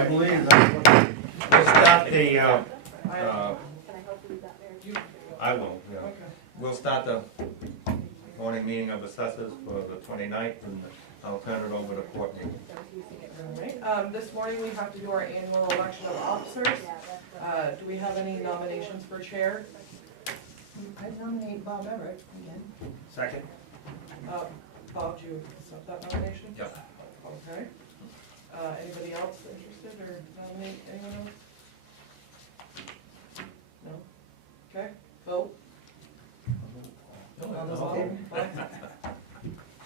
I believe that's what. We'll start the, Can I help you with that, Mary? I will, yeah. We'll start the morning meeting of assessors for the 29th, and I'll turn it over to Courtney. Alright, this morning we have to do our annual election of officers. Do we have any nominations for chair? I nominate Bob Everett again. Second. Bob, do you accept that nomination? Yep. Okay. Anybody else interested or nominate anyone else? No? Okay, vote. All those in favor? Bob?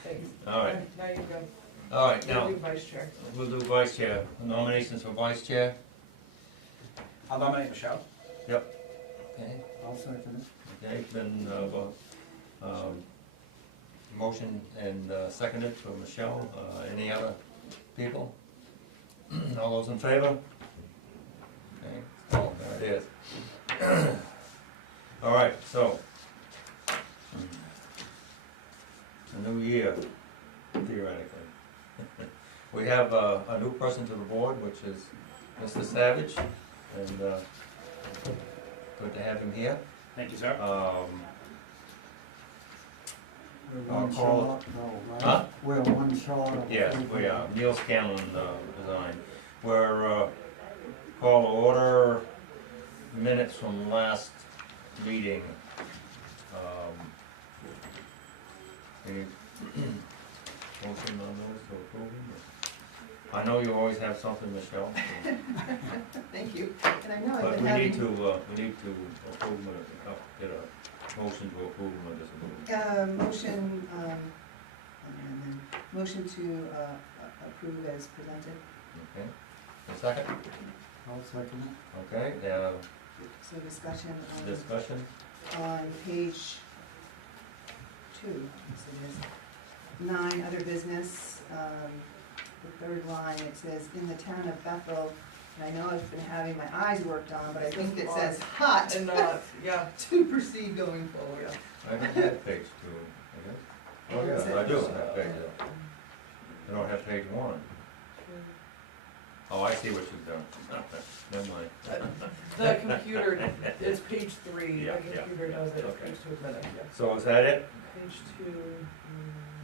Thanks. All right. Now you go. All right, You'll now, do vice chair. we'll do vice chair. Nominations for vice chair? I'll nominate Michelle. Yep. Okay, I'll second it. okay, then, motion and seconded for Michelle. Any other people? All those in favor? Okay, oh, there it is. All right, so, a new year, theoretically. We have a new person to the board, which is Mr. Savage, and good to have him here. Thank you, sir. I'll One call shot, no, right? Huh? We're one shot. Yes, we are. Neil Scanlon resigned. We're call to order minutes from last meeting. Any motion on those to approve them? I know you always have something, Michelle, Thank you. And I know I've but been we having. need to approve them, get a motion to approve them or disapprove. Motion to approve as presented. Okay, a second? I'll second it. Okay, So discussion? on page 2, so there's 9, other business, the third line, it says, in the town of Bethel, and I know I've been having my eyes worked on, but I think it says hot And yeah. to proceed going forward. I don't have page 2, I guess. Oh, yeah, I do have page 2. I don't have page 1. Oh, I see what you've done. Never mind. The computer, it's page 3, Yeah, the yeah, computer does it, okay. page 2 is minute, yeah. So is that it? Page 2.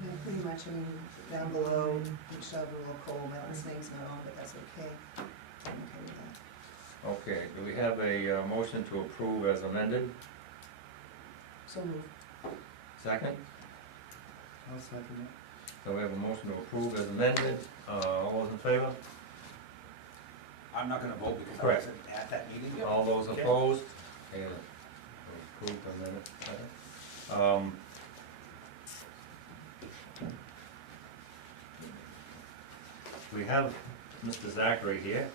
Yeah, pretty much, I mean, down below, we shove a little coal, mountain's name's not on, but that's okay. I'm okay with that. Okay, do we have a motion to approve as amended? So moved. Second? I'll second it. So we have a motion to approve as amended. All those in favor? I'm not gonna vote because I Correct. wasn't at that meeting. All those Okay. opposed? Okay, approved amended. We have Mr. Zachary here.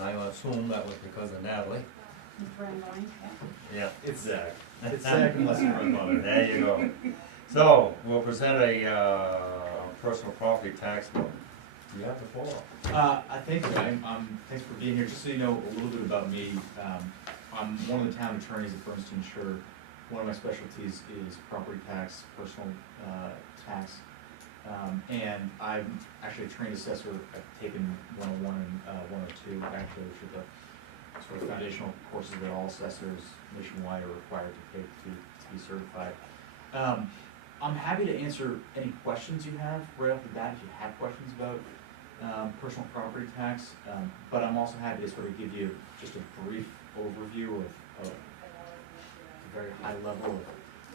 I assume that was because of Natalie. Yeah, It's Zach. it's Zach unless you run on it. There you go. So, we'll present a personal property tax bill. You have the floor. Thank you. Thanks for being here. Just so you know a little bit about me, I'm one of the town attorneys at Bernstein Insurer. One of my specialties is property tax, personal tax, and I'm actually a trained assessor. I've taken 101 and 102 actually, which are the sort of foundational courses that all assessors nationwide are required to take to be certified. I'm happy to answer any questions you have right off the bat if you have questions about personal property tax, but I'm also happy to sort of give you just a brief overview of a very high level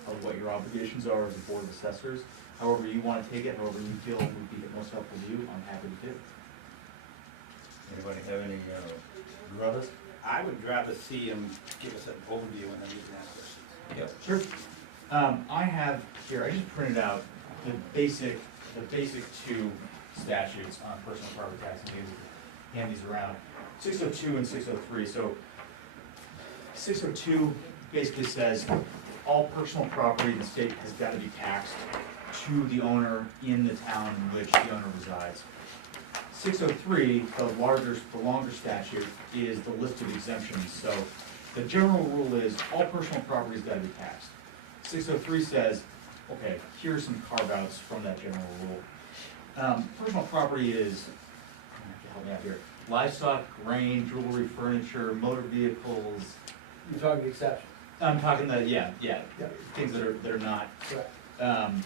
of what your obligations are as a board of assessors. However you want to take it, however you feel would be most helpful to you, I'm happy to do. Anybody have any brothers? I would rather see him give us an overview and then we can ask questions. Yep. Sure. I have here, I just printed out the basic 2 statutes on personal property tax and hand these around. 602 and 603. So 602 basically says all personal property in the state has got to be taxed to the owner in the town in which the owner resides. 603, the longer statute, is the list of exemptions. So the general rule is all personal property has got to be taxed. 603 says, okay, here's some carve-outs from that general rule. Personal property is, you have to help me out here, livestock, grain, jewelry, furniture, motor vehicles. You're talking the exception, I'm talking the, yeah, Yeah. things that are not, correct. um,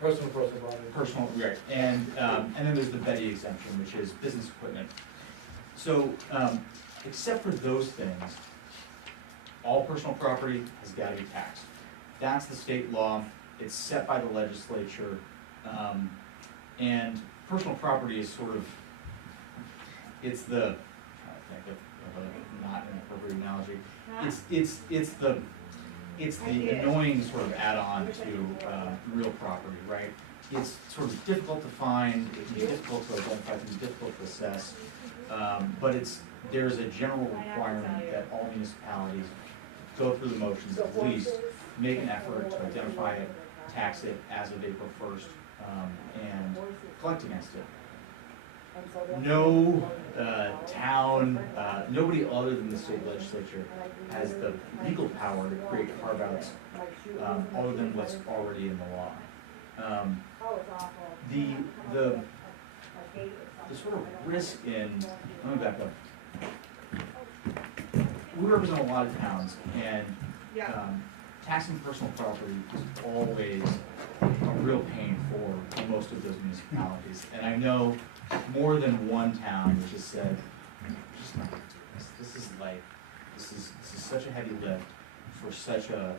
Personal property. personal, right, and then there's the Betty exemption, which is business equipment. So, except for those things, all personal property has gotta be taxed. That's the state law, it's set by the legislature, and personal property is sort of, it's the, I'm trying to think of a not an appropriate analogy, it's the annoying sort of add-on to real property, right? It's sort of difficult to find, it can be difficult to identify, it can be difficult to assess, but there's a general requirement that all municipalities go through the motions, at least make an effort to identify it, tax it as of April 1st, and collect against it. No town, nobody other than the state legislature has the legal power to create carve-outs other than what's already in the law. The sort of risk in, let me back up. We represent a lot of towns, and taxing personal property is always a real pain for most of those municipalities. And I know more than one town which has said, "We're just not gonna do this. This is such a heavy lift for such a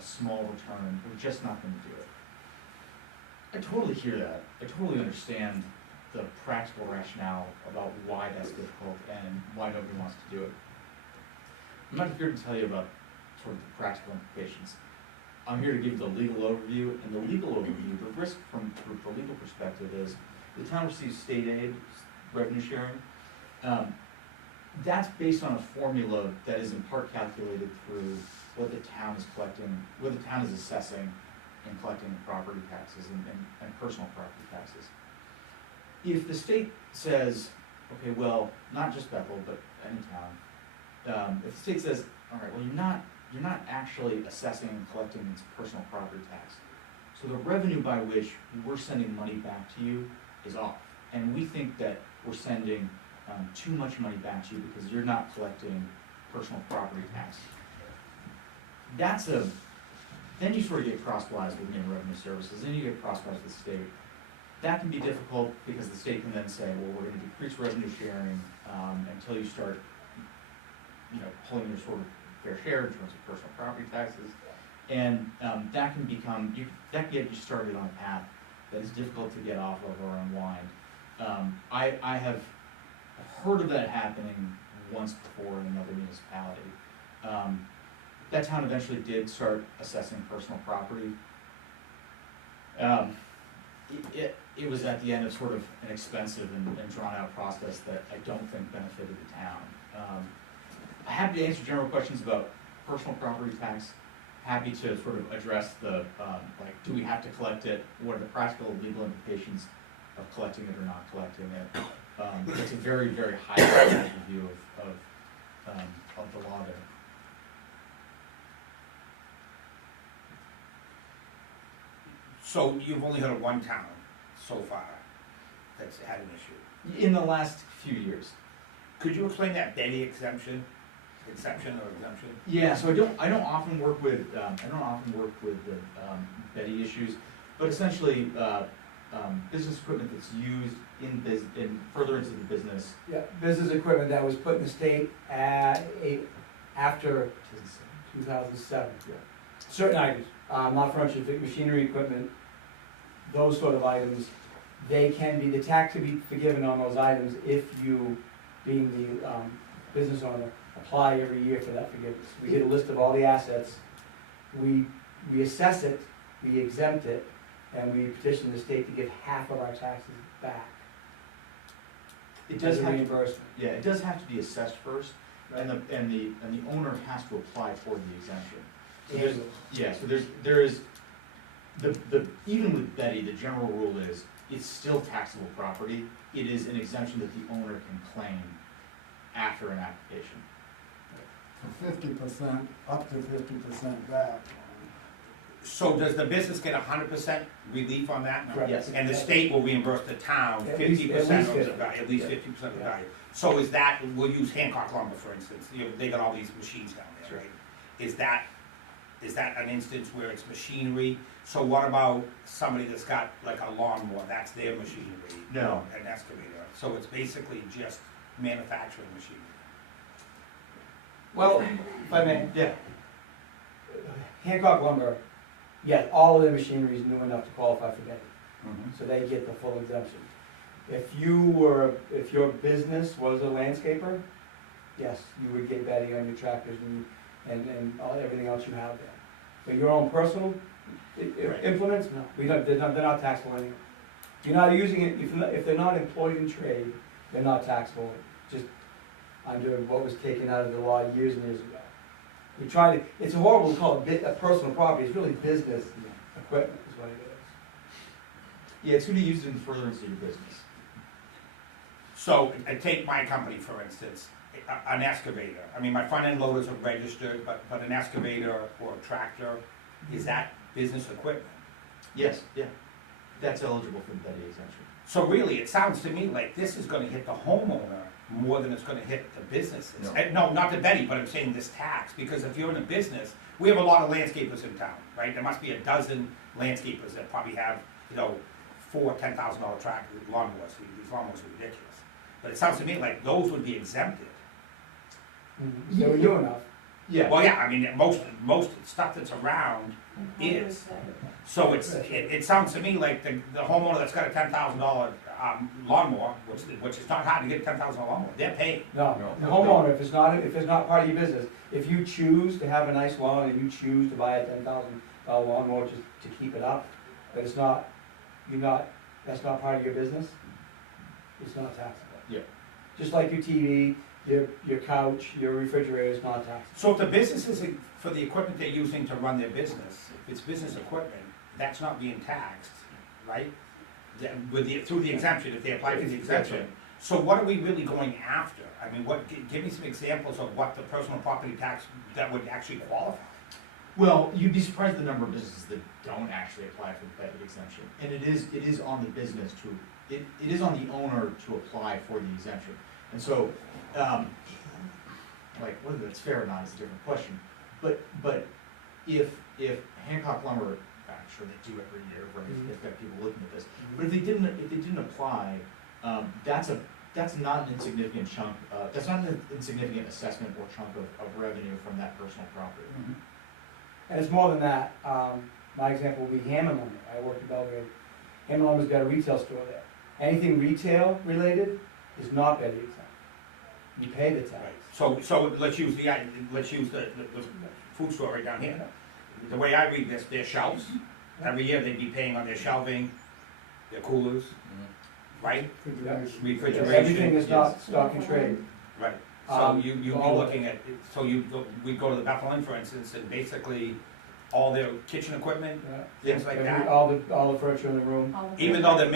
small return. We're just not gonna do it." I totally hear that. I totally understand the practical rationale about why that's difficult and why nobody wants to do it. I'm not here to tell you about sort of the practical implications. I'm here to give the legal overview, and the legal overview, the risk from the legal perspective is the town receives state aid, revenue sharing. That's based on a formula that is in part calculated through what the town is collecting, what the town is assessing and collecting in property taxes and personal property taxes. If the state says, okay, well, not just Bethel, but any town, if the state says, all right, well, you're not actually assessing and collecting its personal property tax. So the revenue by which we're sending money back to you is off. And we think that we're sending too much money back to you because you're not collecting personal property tax. Then you sort of get crosswise with Inland Revenue Services, then you get crosswise with the state. That can be difficult because the state can then say, well, we're gonna decrease revenue sharing until you start, pulling your sort of fair share in terms of personal property taxes. And that can that can get you started on a path that is difficult to get off of or unwind. I have heard of that happening once before in another municipality. That town eventually did start assessing personal property. It was at the end of sort of an expensive and drawn-out process that I don't think benefited the town. I'm happy to answer general questions about personal property tax. Happy to sort of address the, do we have to collect it? What are the practical legal implications of collecting it or not collecting it? It's a very, very high-level review of the law there. So you've only heard of one town so far that's had an issue. In the last few years. Could you explain that Betty exception? Yeah, so I don't often work with the Betty issues, but essentially business equipment that's used in further into the business. Yeah, business equipment that was put in the state after 2007. Yeah. Certain items, not furniture, machinery, equipment, those sort of items, the tax can be forgiven on those items if you, being the business owner, apply every year for that forgiveness. We get a list of all the assets, we assess it, we exempt it, and we petition the state to give half of our taxes back. It does as a have reimbursement. Yeah, it does have to be assessed first, and the owner has to apply for the exemption. So there is even with Betty, the general rule is it's still taxable property. It is an exemption that the owner can claim after an application. 50%, up to 50% back. So does the business get 100% relief on that? Correct. Yes. And the state will reimburse the town At least- 50% of the 50. value, at least Yeah. 50% of the Yeah. value. So is that, we'll use Hancock lumber, for instance, they got all these machines down there, Sure. right? Is that an instance where it's machinery? So what about somebody that's got like a lawnmower, that's their machinery? No. An excavator, so it's basically just manufacturing machinery? Well, if I may, Yeah. Hancock lumber, yes, all of their machinery is new enough to qualify for Betty, Mm-hmm. so they get the full exemption. If your business was a landscaper, yes, you would get Betty on your tractors and everything else you have there. But your own personal Right. implements, no, they're not taxable anyway. You're not using it, if they're not employed in trade, they're not taxable, just under what was taken out of the law years and years ago. We try to, it's horrible to call it a personal property, it's really business equipment is what it is. Yeah, it's gonna be used in furtherance of your business. So, take my company, for instance, an excavator. I mean, my front end loaders are registered, but an excavator or a tractor, is that business equipment? Yes, yeah. That's eligible for the Betty exemption. So really, it sounds to me like this is gonna hit the homeowner more than it's gonna hit the businesses. No. No, not the Betty, but I'm saying this tax, because if you're in a business, we have a lot of landscapers in town, right? There must be a dozen landscapers that probably have, four $10,000 tractor lawnmowers. These lawnmowers are ridiculous. But it sounds to me like those would be exempted. So we're doing enough. Yeah. Well, yeah, I mean, most stuff that's around is. So it sounds to me like the homeowner that's got a $10,000 lawnmower, which is not hard to get a $10,000 lawnmower, they're paying. No, No. the homeowner, if it's not part of your business, if you choose to have a nice lawn and you choose to buy a $10,000 lawnmower just to keep it up, but it's not, that's not part of your business, it's not taxable. Yeah. Just like your TV, your couch, your refrigerator is not taxable. So if the business is for the equipment they're using to run their business, if it's business equipment, that's not being taxed, right? Through the exemption, if they apply for the exemption. So what are we really going after? I mean, give me some examples of what the personal property tax that would actually qualify. Well, you'd be surprised the number of businesses that don't actually apply for the Betty exemption. And it is on the business it is on the owner to apply for the exemption. And so, like, whether it's fair or not is a different question. But if Hancock Lumber, I'm sure they do every year, right, they've got people looking at this. But if they didn't apply, that's not an insignificant chunk, that's not an insignificant assessment or chunk of revenue from that personal property. And it's more than that, my example would be Hammond Lumber, I worked in Belgrade. Hammond Lumber's got a retail store there. Anything retail related is not Betty exempt. You pay the tax. So let's use the food store right down here. The way I read this, their shelves, every year they'd be paying on their shelving, their coolers, right? Refrigeration. Everything is not stock and trade. Right, so you'd be looking at, we'd go to the Bethel Inn, for instance, and basically all their kitchen equipment, things like that. All the furniture in the room. Even though they're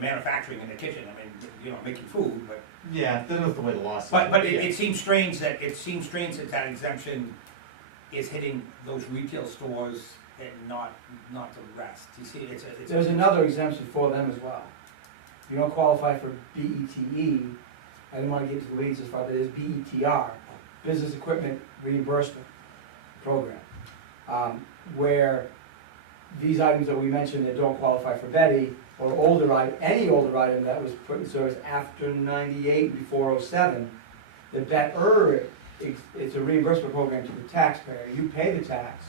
manufacturing in the kitchen, I mean, making food, but. Yeah, that's not the way the law says. But it seems strange that that exemption is hitting those retail stores and not the rest. You see, it's There's another exemption for them as well. You don't qualify for BETE, I didn't want to get to the weeds as far, but there's BETR, Business Equipment Reimbursement Program, where these items that we mentioned that don't qualify for Betty, or any older item that was put in service after '98, before '07, the better, it's a reimbursement program to the taxpayer. You pay the tax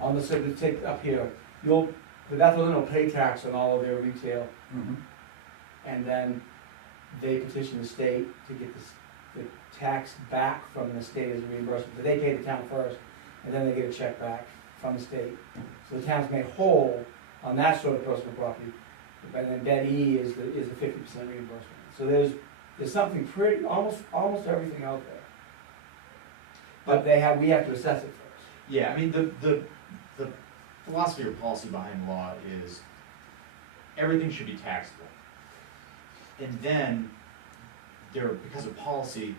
on the, take up here, the Bethel Inn will pay tax on all of their retail, and then they petition the state to get the tax back from the state as a reimbursement. So they pay the town first, and then they get a check back from the state. So the town's made whole on that sort of personal property. And then Betty is the 50% reimbursement. So there's something pretty, almost everything out there. But we have to assess it first. Yeah, I mean, the philosophy or policy behind the law is everything should be taxable. And then because of policy,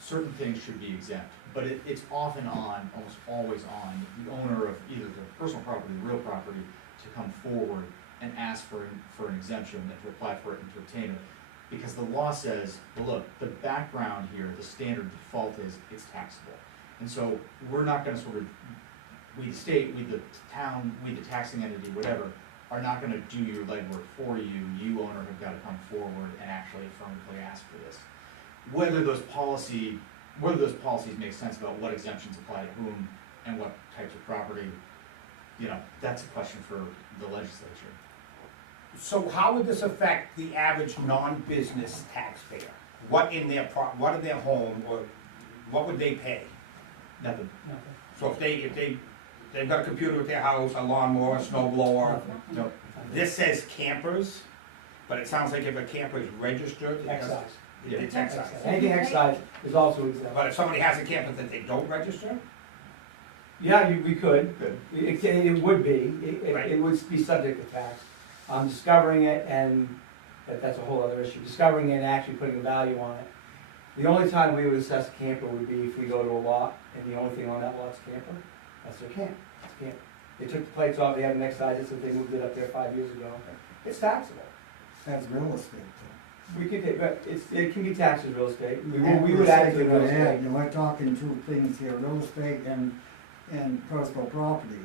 certain things should be exempt, but it's often on, almost always on, the owner of either the personal property, or real property, to come forward and ask for an exemption, and to apply for it and to obtain it. Because the law says, well, look, the background here, the standard default is it's taxable. And so we're not gonna sort of, we the state, we the town, we the taxing entity, whatever, are not gonna do your legwork for you. You owner have gotta come forward and actually affirmatively ask for this. Whether those policies make sense about what exemptions apply to whom and what types of property, you know, that's a question for the legislature. So how would this affect the average non-business taxpayer? What in their what in their home, or what would they pay? Nothing. So if they've got a computer at their house, a lawnmower, a snow blower, No. this says campers, but it sounds like if a camper is registered, it doesn't- Excise. it's excise. Anything excise is also exempt. But if somebody has a camper that they don't register, Yeah, we could. Good. It would be, Right. it would be subject to tax. Discovering it, and that's a whole other issue, discovering it and actually putting a value on it. The only time we would assess a camper would be if we go to a lot, and the only thing on that lot's camper, that's their camp, it's camp. They took the plates off, they haven't excised it since they moved it up there 5 years ago. It's taxable. That's real estate though. We could, but it can be taxed as real estate, we And would add it to real real estate, estate. and we're talking two things here, real estate and personal property.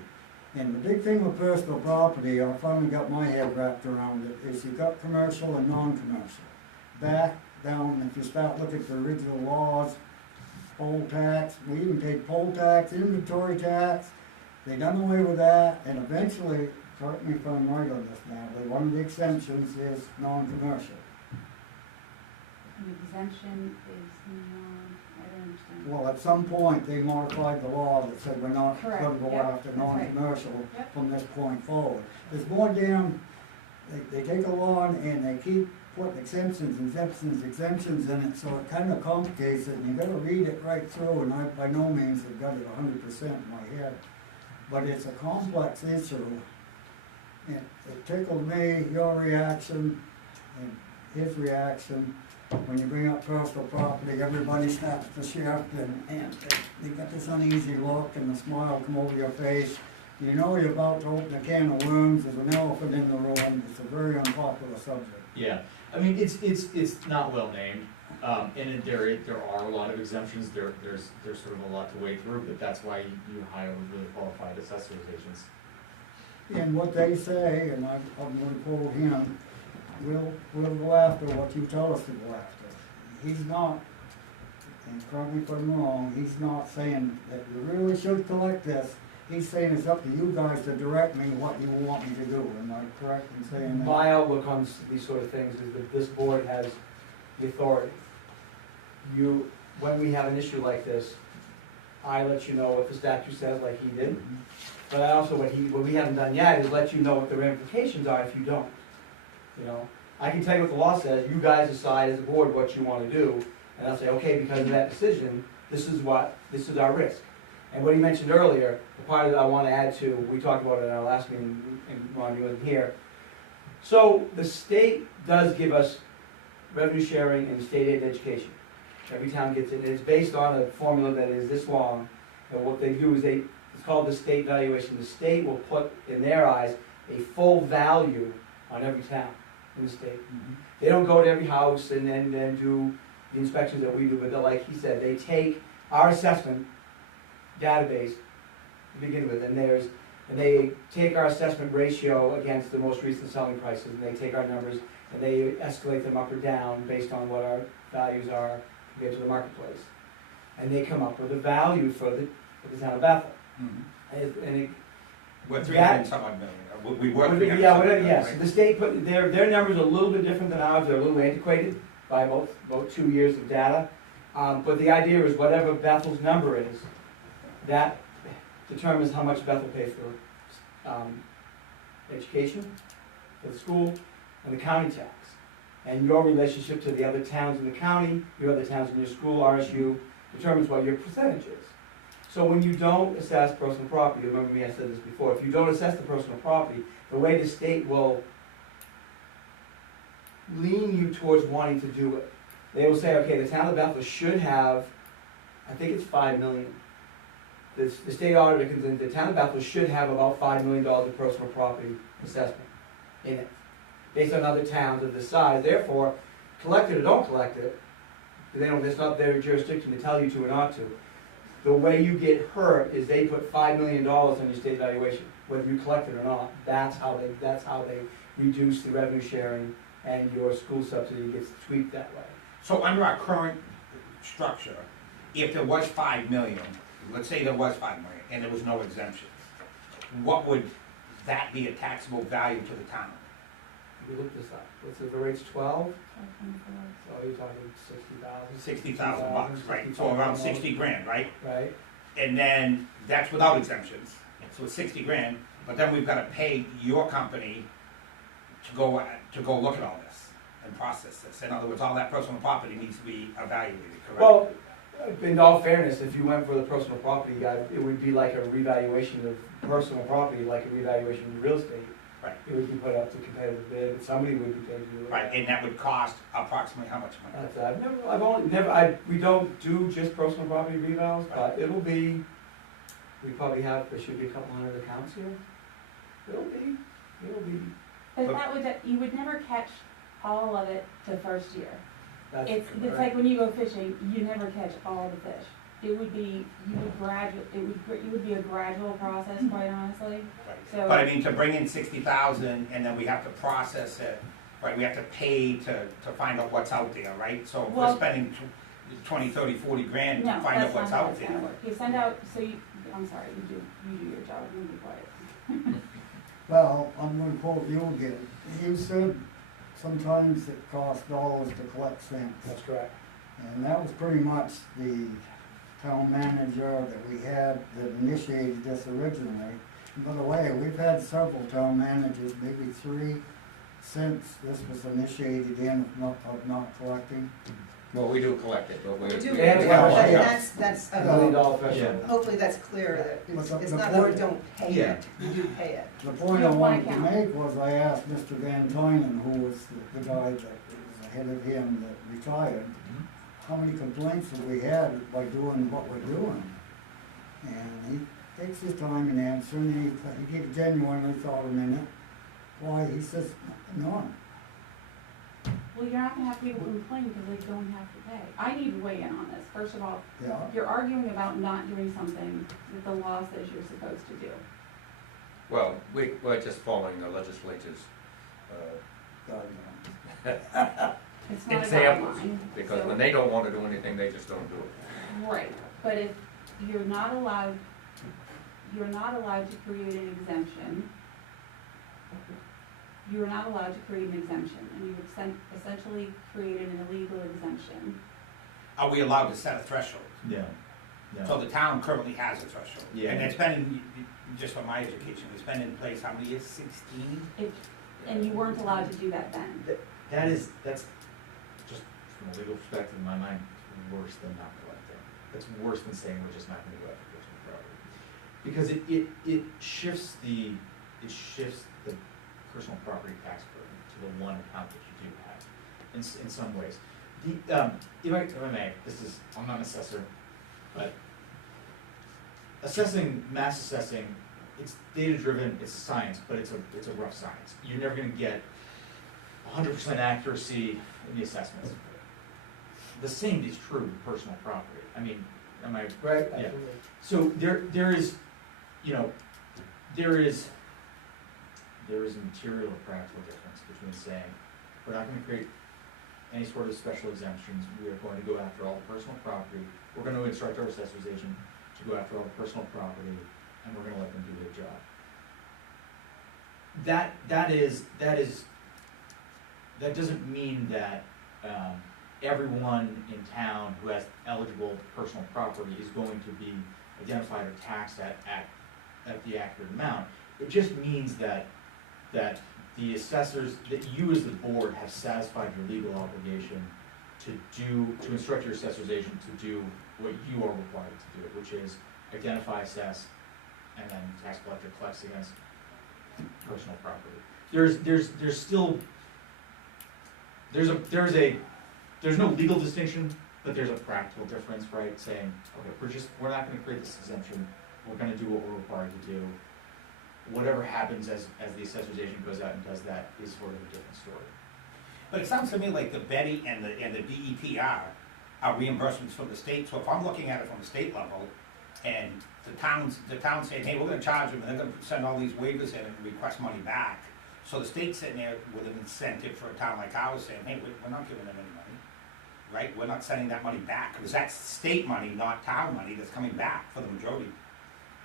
And the big thing with personal property, I finally got my head wrapped around it, is you got commercial and non-commercial. Back down, if you start looking at the original laws, poll tax, we even paid poll tax, inventory tax, they done away with that, and eventually, correct me if I'm right on this, Natalie, one of the exemptions is non-commercial. An exemption is I don't understand. Well, at some point, they modified the law that said we're not Correct, gonna go yep, after that's right. non-commercial Yep. from this point forward. There's more damn, they take a law and they keep putting exemptions in it, so it kinda complicates it, and you gotta read it right through, and I by no means have got it 100% in my head. But it's a complex issue. It tickled me, your reaction, and his reaction. When you bring up personal property, everybody starts to shift, and they got this uneasy look and the smile come over your face. You know you're about to open a can of worms, there's an elephant in the room, it's a very unpopular subject. Yeah, I mean, it's not well named, and there are a lot of exemptions, there's sort of a lot to wade through, but that's why you hire really qualified assessors agents. And what they say, and I'm gonna quote him, we'll go after what you tell us to go after. He's not, and correct me if I'm wrong, he's not saying that you really should collect this. He's saying it's up to you guys to direct me what you want me to do. Am I correct in saying that? My outlook on these sort of things is that this board has the authority. When we have an issue like this, I let you know what the statute says, like he did. But I also, what we haven't done yet is let you know what the ramifications are if you don't. You know, I can tell you what the law says, you guys decide as a board what you wanna do, and I'll say, okay, because of that decision, this is our risk. And what he mentioned earlier, the part that I wanna add to, we talked about it in our last meeting, and Ron, you wasn't here. So, the state does give us revenue sharing and state aid education. Every town gets it, and it's based on a formula that is this long, and what they do is it's called the state valuation. The state will put, in their eyes, a full value on every town in the state. They don't go to every house and then do the inspections that we do, but like he said, they take our assessment database to begin with, and they take our assessment ratio against the most recent selling prices, and they take our numbers and they escalate them up or down based on what our values are compared to the marketplace. And they come up with a value for the town of Bethel. And it, we're 300 some odd million, we work 300 yeah, some odd million, yes, right? the state put, their numbers are a little bit different than ours, they're a little antiquated by about 2 years of data. But the idea is whatever Bethel's number is, that determines how much Bethel pays for education, for the school, and the county tax. And your relationship to the other towns in the county, your other towns in your school, RSU, determines what your percentage is. So when you don't assess personal property, remember me, I said this before, if you don't assess the personal property, the way the state will lean you towards wanting to do it, they will say, okay, the town of Bethel should have I think it's 5 million. The state auditor, the town of Bethel should have about $5 million of personal property assessment in it, based on other towns of this size. Therefore, collect it or don't collect it, they don't, it's not their jurisdiction to tell you to or not to. The way you get hurt is they put $5 million on your state valuation, whether you collect it or not. That's how they reduce the revenue sharing, and your school subsidy gets tweaked that way. So under our current structure, if there was 5 million, let's say there was 5 million and there was no exemptions, what would that be a taxable value to the town? We looked this up. What's the rate's 12? 524. So you're talking 60,000. 60,000 bucks, right? So around 60 grand, right? Right. And then that's without exemptions, so it's 60 grand, but then we've gotta pay your company to go look at all this and process this. In other words, all that personal property needs to be evaluated, correct? Well, in all fairness, if you went for the personal property guide, it would be like a revaluation of personal property, like a revaluation of real estate. Right. It would be put up to competitive bid, and somebody would be paid to do it. Right, and that would cost approximately how much money? We don't do just personal property revals, but it'll be, there should be a couple hundred accounts here. It'll be. But you would never catch all of it the first year. That's It's correct. like when you go fishing, you never catch all the fish. It would be, it would be a gradual process, quite honestly. Right. So- But I mean, to bring in 60,000 and then we have to process it, right, we have to pay to find out what's out there, right? So if we're Well- spending 20, 30, 40 grand to No, find out that's what's not how out it's gonna there. work. You send out, I'm sorry, you do your job, you be quiet. Well, I'm gonna quote you again. You said sometimes it costs dollars to collect cents. That's correct. And that was pretty much the town manager that we had that initiated this originally. And by the way, we've had several town managers, maybe 3, since this was initiated in of not collecting. Well, we do collect it, but We we. do, Yeah, that's, $1 million threshold. hopefully that's clear, that But it's the not that we point- don't pay Yeah. it, we do pay it. The point You I have one wanted to account. make was I asked Mr. Van Tynen, who was the guy that was ahead of him that retired, how many complaints have we had by doing what we're doing? And he takes his time in answering, and he genuinely thought a minute. Why, he says, none. Well, you're not gonna have people complain because they don't have to pay. I need to weigh in on this. First of all, Yeah, you're arguing about not doing something that the law says you're supposed to do. Well, we're just following the legislature's, guidelines. It's not a examples, guideline. because so- when they don't wanna do anything, they just don't do it. Right, but if you're not allowed to create an exemption. You're not allowed to create an exemption, and you've essentially created an illegal exemption. Are we allowed to set a threshold? Yeah, So the town currently has a threshold. Yeah. And it's been, just for my education, it's been in place how many years, 16? And you weren't allowed to do that then. that's just from a legal perspective, in my mind, it's worse than not collecting. It's worse than saying we're just not gonna go after personal property. Because it shifts the personal property tax burden to the one account that you do have, in some ways. If I may, I'm not an assessor, but mass assessing, it's data driven, it's a science, but it's a rough science. You're never gonna get 100% accuracy in the assessments. The same is true with personal property. I mean, am I Right, Yeah. absolutely. so there is a material or practical difference between saying, we're not gonna create any sort of special exemptions, we are going to go after all the personal property, we're gonna instruct our assessors agent to go after all the personal property, and we're gonna let them do their job. That doesn't mean that, everyone in town who has eligible personal property is going to be identified or taxed at the accurate amount. It just means that the assessors, that you as the board have satisfied your legal obligation to instruct your assessor's agent to do what you are required to do, which is identify, assess, and then tax collector collects against personal property. There's no legal distinction but there's a practical difference, right, saying, okay, we're not gonna create this exemption, we're gonna do what we're required to do. Whatever happens as the assessor's agent goes out and does that is sort of a different story. But it sounds to me like the Betty and the DETR are reimbursements from the state, so if I'm looking at it from the state level, and the town's saying, hey, we're gonna charge them, and they're gonna send all these waivers in and request money back. So the state's sitting there with an incentive for a town like ours saying, hey, we're not giving them any money, right? We're not sending that money back, because that's state money, not town money, that's coming back for the majority,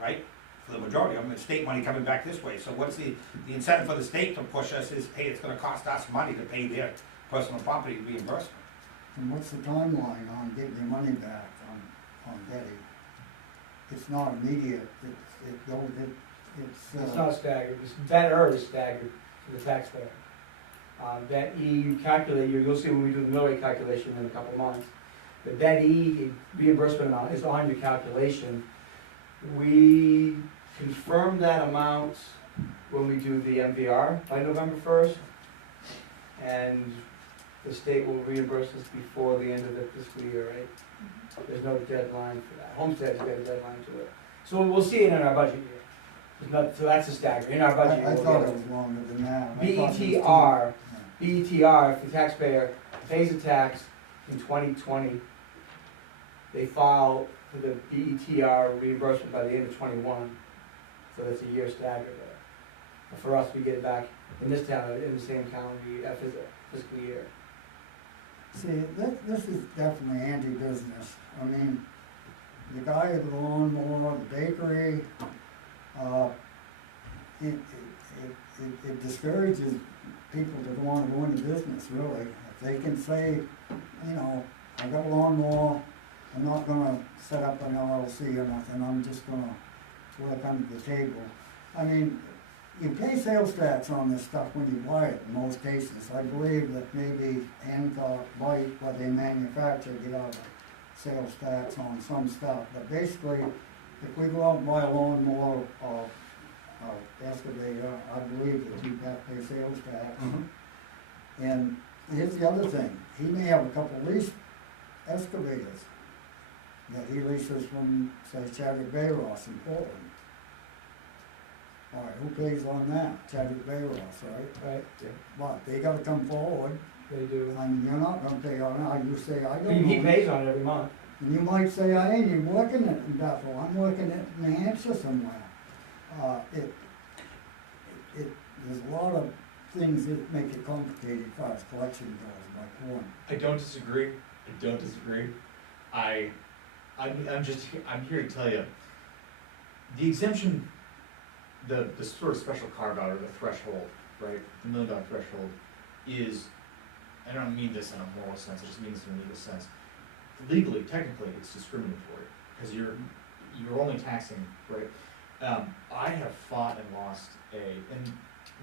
right? For the majority of them, it's state money coming back this way. So what's the incentive for the state to push us is, hey, it's gonna cost us money to pay their personal property reimbursement. And what's the timeline on getting your money back on Betty? It's not immediate, It's not staggered, it's better is staggered for the taxpayer. That E, you calculate, you'll see when we do the mill rate calculation in a couple of months, that E reimbursement amount is on your calculation. We confirm that amount when we do the MVR by November 1st, and the state will reimburse us before the end of the fiscal year, right? There's no deadline for that. Homestead's got a deadline to it. So we'll see it in our budget year. So that's a stagger. In our budget year, I we'll thought get it was longer than that. I thought it was BETR, two- BETR, if the taxpayer pays a tax in 2020, they file for the BETR reimbursement by the end of 21. So that's a year stagger there. But for us, we get it back in this town in the same calendar year, fiscal year. See, this is definitely anti-business. I mean, the guy at the lawnmower, the bakery, it discourages people to want to go into business, really. If they can say, you know, I got a lawnmower, I'm not gonna set up an LLC or nothing, I'm just gonna work under the table. I mean, you pay sales tax on this stuff when you buy it in most cases. I believe that maybe Hancock, White, what they manufacture, get out of sales tax on some stuff. But basically, if we go out and buy a lawnmower or excavator, I believe that you have to pay sales tax. And here's the other thing, he may have a couple leased excavators that he leases from, say, Chadwick Bay Ross in Portland. All right, who pays on that? Chadwick Bay Ross, right? Right? But they gotta come forward, They do. and you're not gonna pay on it, you say, I don't He know. pays on it every month. And you might say, I ain't even working it in Bethel, I'm working it in New Hampshire somewhere. There's a lot of things that make it complicated as far as collection goes, my point. I don't disagree, I'm here to tell you, the exemption, the sort of special carve out or the threshold, right, the $1 million threshold is, I don't mean this in a moral sense, I just mean this in a legal sense. Legally, technically, it's discriminatory, because you're only taxing, right? I have fought and lost in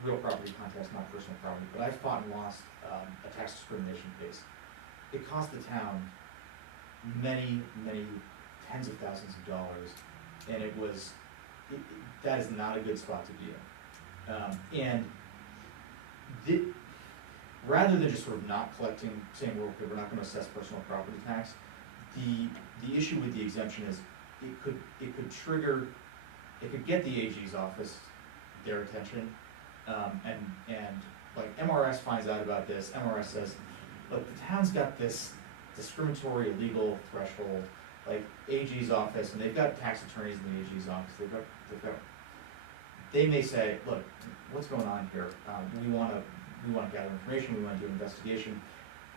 real property context, not personal property, but I've fought and lost a tax discrimination case. It cost the town many, many tens of thousands of dollars, and that is not a good spot to be in. Rather than just sort of not collecting, saying, well, okay, we're not gonna assess personal property tax, the issue with the exemption is it could get the AG's office their attention, and like MRS finds out about this, MRS says, look, the town's got this discriminatory illegal threshold, like AG's office, and they've got tax attorneys in the AG's office, they may say, look, what's going on here? We wanna gather information, we wanna do an investigation.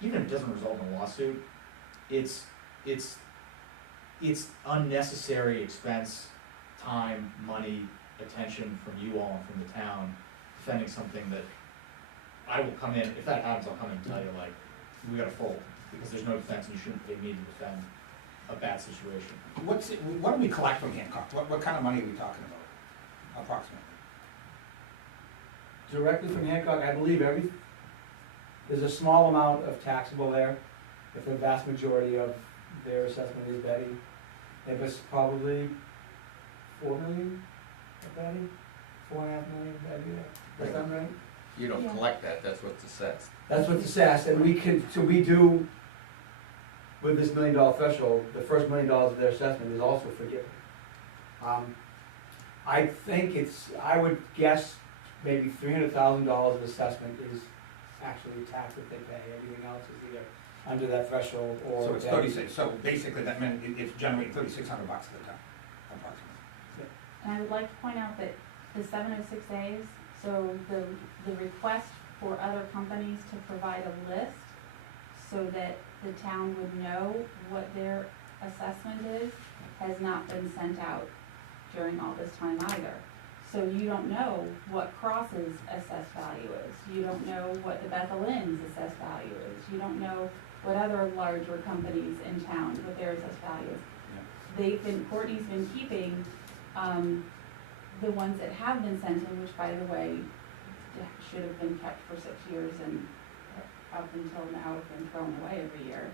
Even if it doesn't result in a lawsuit, it's unnecessary expense, time, money, attention from you all and from the town, defending something that I will come in, if that happens, I'll come in and tell you, like, we gotta fold, because there's no defense and you shouldn't pay me to defend a bad situation. What do we collect from Hancock? What kind of money are we talking about, approximately? Directly from Hancock, I believe there's a small amount of taxable there, but the vast majority of their assessment is Betty. It was probably 4 million of Betty, 4.5 million of Betty, does that sound right? You don't Yeah. collect that, that's what's assessed. That's what's assessed, and we do with this $1 million threshold, the first $1 million of their assessment is also forgiven. I think I would guess maybe $300,000 of assessment is actually tax that they pay. Everything else is either under that threshold or. So it's 36, so basically that meant it's generating $3,600 to the town, approximately. And I would like to point out that the 706 days, so the request for other companies to provide a list so that the town would know what their assessment is, has not been sent out during all this time either. So you don't know what Cross's assessed value is. You don't know what the Bethel Inn's assessed value is. You don't know what other larger companies in town, what their assessed value is. Courtney's been keeping, the ones that have been sent in, which by the way, should have been kept for 6 years and up until now have been thrown away every year.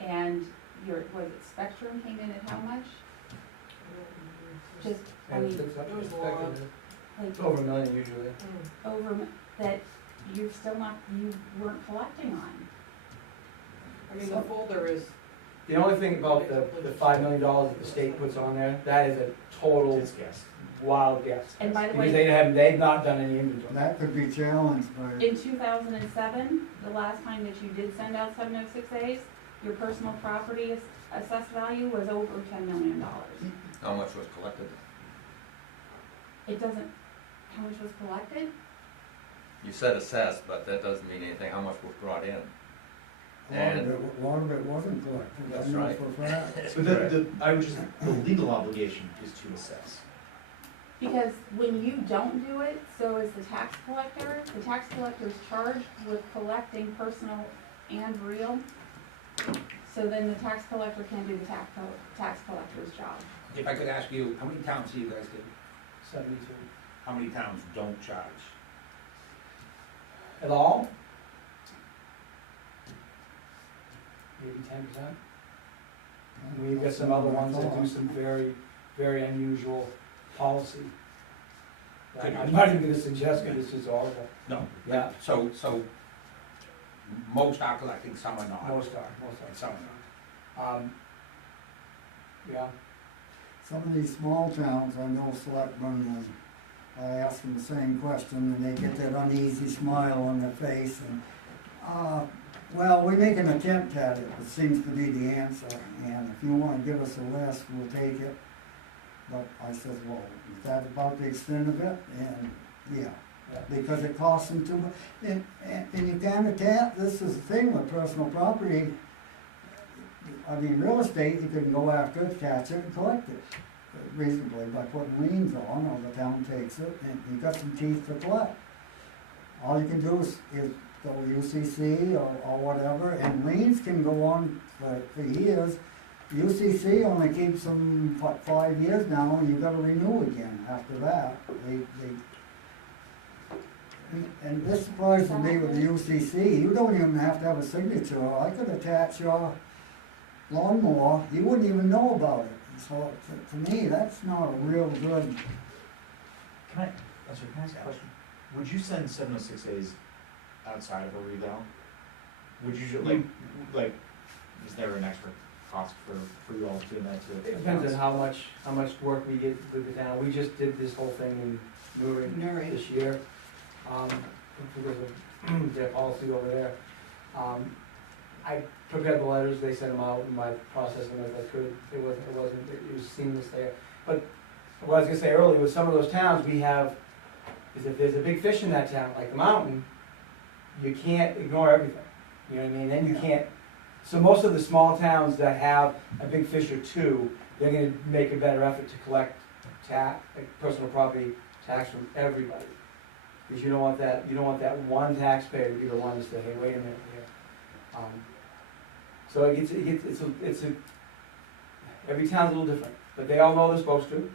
And was it Spectrum came in at how much? Just, I mean, It's over $1 million usually. over, that you weren't collecting on. I mean, the folder is, The only thing about the $5 million that the state puts on there, that is a total It's guess. wild guess. And by the Because way, they've not done any inventory. That could be challenged by, in 2007, the last time that you did send out 706As, your personal property assessed value was over $10 million. How much was collected? It doesn't, how much was collected? You said assessed, but that doesn't mean anything, how much was brought in? a lot of it wasn't collected. That's I know right. for a fact. But the legal obligation is to assess. Because when you don't do it, so is the tax collector. The tax collector is charged with collecting personal and real. So then the tax collector can do the tax collector's job. If I could ask you, how many towns do you guys do? 72. How many towns don't charge? At all? Maybe 10%. And we've got some other ones that do some very, very unusual policy. I'm not even gonna suggest it, it's just horrible. No. Yeah. So most are collecting, some are not. Most are. And some are not. Yeah. Some of these small towns, I know selectmen, I ask them the same question, and they get that uneasy smile on their face, and, well, we make an attempt at it, it seems to be the answer, and if you wanna give us a list, we'll take it. But I said, well, is that about the extent of it? And, yeah, because it costs them too much. And you can't attach, this is the thing with personal property, I mean, real estate, you can go after it, catch it, and collect it reasonably by putting liens on, or the town takes it, and you got some teeth to collect. All you can do is go UCC or whatever, and liens can go on for years. UCC only keeps them, what, 5 years now, and you gotta renew again after that. And this surprises me with the UCC, you don't even have to have a signature. I could attach your lawnmower, you wouldn't even know about it. So to me, that's not a real good, Can I ask a question? Would you send 706As outside of a revale? Would you, like, is there an extra cost for you all doing that to? It depends on how much work we get with the town. We just did this whole thing in Newry this year. Because of their policy over there. I prepared the letters, they sent them out, and I processed them as I could. It was seamless there. But what I was gonna say earlier, with some of those towns, we have, is if there's a big fish in that town, like the mountain, you can't ignore everything. You know what I mean? Then you can't, so most of the small towns that have a big fish or two, they're gonna make a better effort to collect personal property tax from everybody. Because you don't want that one taxpayer to be the one to say, hey, wait a minute here. So every town's a little different, but they all know they're supposed to.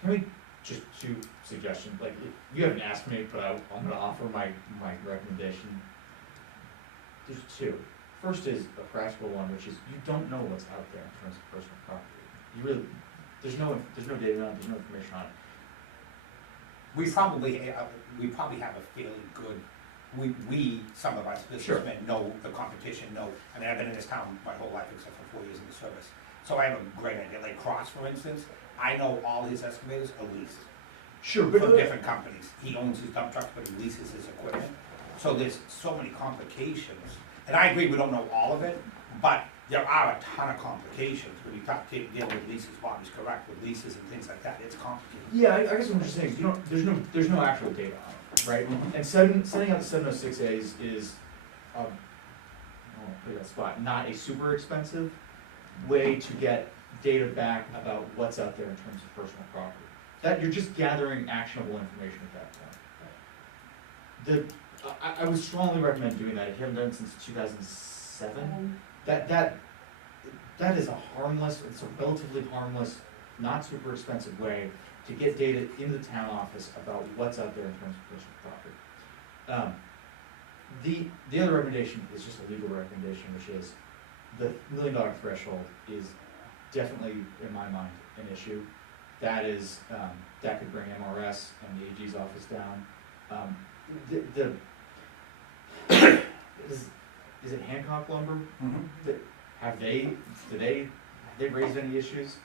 Can we, just two suggestions, like, you haven't asked me, but I'm gonna offer my recommendation. There's two. First is a practical one, which is you don't know what's out there in terms of personal property. You really, there's no data on it, there's no information on it. We probably have a fairly good some of us Sure. businessmen know the competition, know, I mean, I've been in this town my whole life except for 4 years in the service. So I have a great idea, like Cross, for instance, I know all his excavators are leased Sure, from different companies. He owns his dump trucks, but he leases his equipment. So there's so many complications. And I agree, we don't know all of it, but there are a ton of complications when you deal with leases. Bobby's correct, with leases and things like that, it's complicated. yeah, I guess what I'm just saying is, you don't, there's no actual data on it, right? And sending out the 706As is, I don't wanna put that spot, not a super expensive way to get data back about what's out there in terms of personal property. That, you're just gathering actionable information at that point. I would strongly recommend doing that, if you haven't done it since 2007. That is a harmless, it's a relatively harmless, not super expensive way to get data in the town office about what's out there in terms of personal property. The other recommendation is just a legal recommendation, which is the $1 million threshold is definitely, in my mind, an issue. That is, that could bring MRS and the AG's office down. Is it Hancock Lumber? They've raised any issues?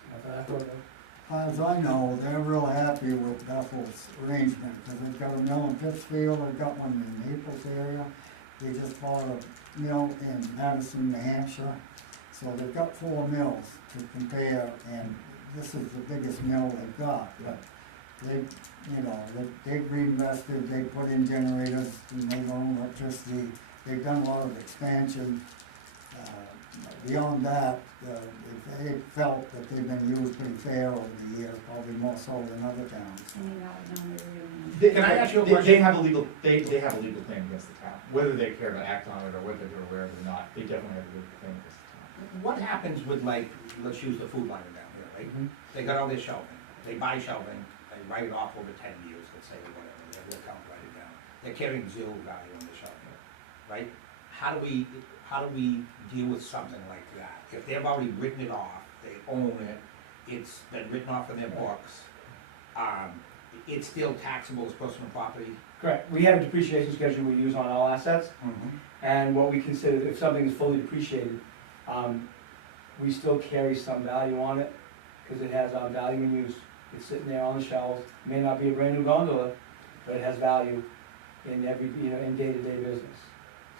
As I know, they're real happy with Bethel's arrangement, because they've got a mill in Pittsfield, they've got one in Naples area. They just bought a mill in Madison, New Hampshire, so they've got 4 mills to compare, and this is the biggest mill they've got, but they've reinvested, they put in generators, and they own electricity, they've done a lot of expansion. Beyond that, they felt that they've been used pretty fair over the years, probably more so than other towns. Can I ask you a question? They have a legal claim against the town, whether they care to act on it or whether they're aware of it or not, they definitely have a legal claim against the town. What happens with, like, let's use the food line down here, right? They got all their shelving, they buy shelving, they write it off over 10 years, let's say, or whatever, they have their account, write it down. They're carrying 0 value on the shelving, right? How do we deal with something like that? If they've already written it off, they own it, it's been written off in their books, it's still taxable as personal property? Correct, we have a depreciation schedule we use on all assets, and what we consider, if something is fully depreciated, we still carry some value on it, because it has value in use. It's sitting there on the shelves, may not be a brand new gondola, but it has value in every, in day-to-day business.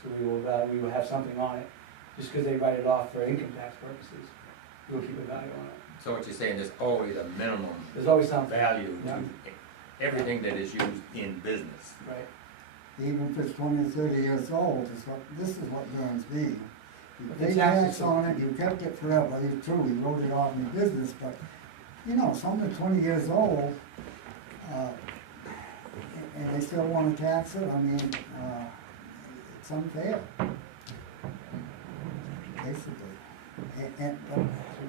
So we will have something on it, just because they write it off for income tax purposes, we'll keep a value on it. So what you're saying, there's always a minimum There's always something. value Yeah. to everything that is used in business. Right. Even if it's 20 or 30 years old, this is what burns me. You But pay the taxes tax are- on it, you kept it forever, you true, you wrote it off in your business, but, something 20 years old, and they still wanna tax it, I mean, it's unfair. Basically. Yeah,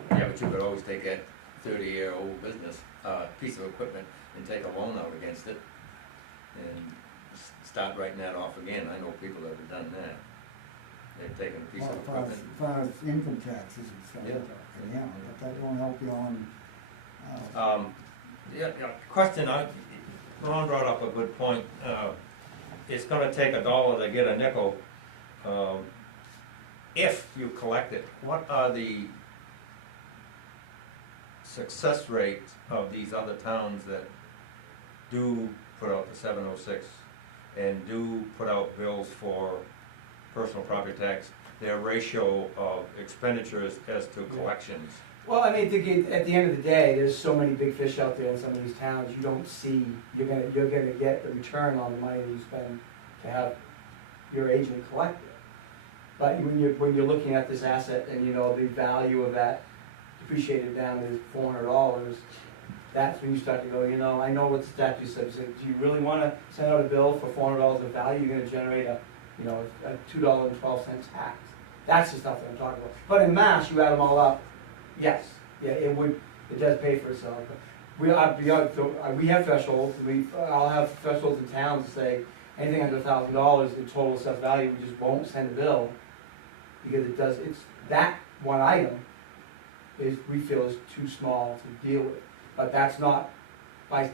but you could always take that 30-year-old business, piece of equipment and take a loan out against it and start writing that off again. I know people that have done that. They've taken a piece of As far equipment. as income taxes and stuff. Yeah. But that won't help you on, Question, Ron brought up a good point. It's gonna take $1 to get a nickel. If you collect it, what are the success rates of these other towns that do put out the 706 and do put out bills for personal property tax, their ratio of expenditures as to collections? Well, I mean, at the end of the day, there's so many big fish out there in some of these towns, you don't see, you're gonna get the return on the money that you spend to have your agent collect it. But when you're looking at this asset and the value of that depreciated down to $400, that's when you start to go, I know what the statute says, do you really wanna send out a bill for $400 of value, you're gonna generate a $2.12 tax? That's the stuff that I'm talking about. But in Mass, you add them all up, yes, it does pay for itself. We have thresholds, I'll have thresholds in towns that say, anything under $1,000 in total assessed value, we just won't send a bill, because it's that one item we feel is too small to deal with. But that's not, by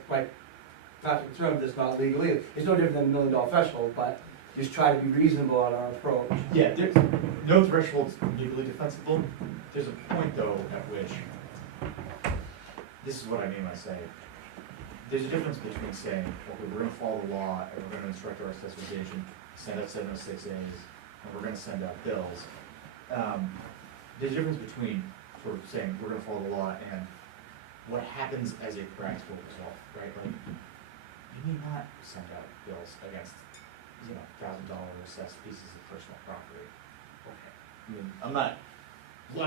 Patrick's term, that's not legal either. It's no different than $1 million threshold, but just try to be reasonable on our approach. Yeah, there's, no threshold's legally defensible. There's a point though at which, this is what I mean when I say, there's a difference between saying, okay, we're gonna follow the law and we're gonna instruct our association, send out 706As, and we're gonna send out bills. There's a difference between sort of saying, we're gonna follow the law and what happens as a practical result, right? Like, you may not send out bills against, $1,000 assessed pieces of personal property. Okay. I mean, I'm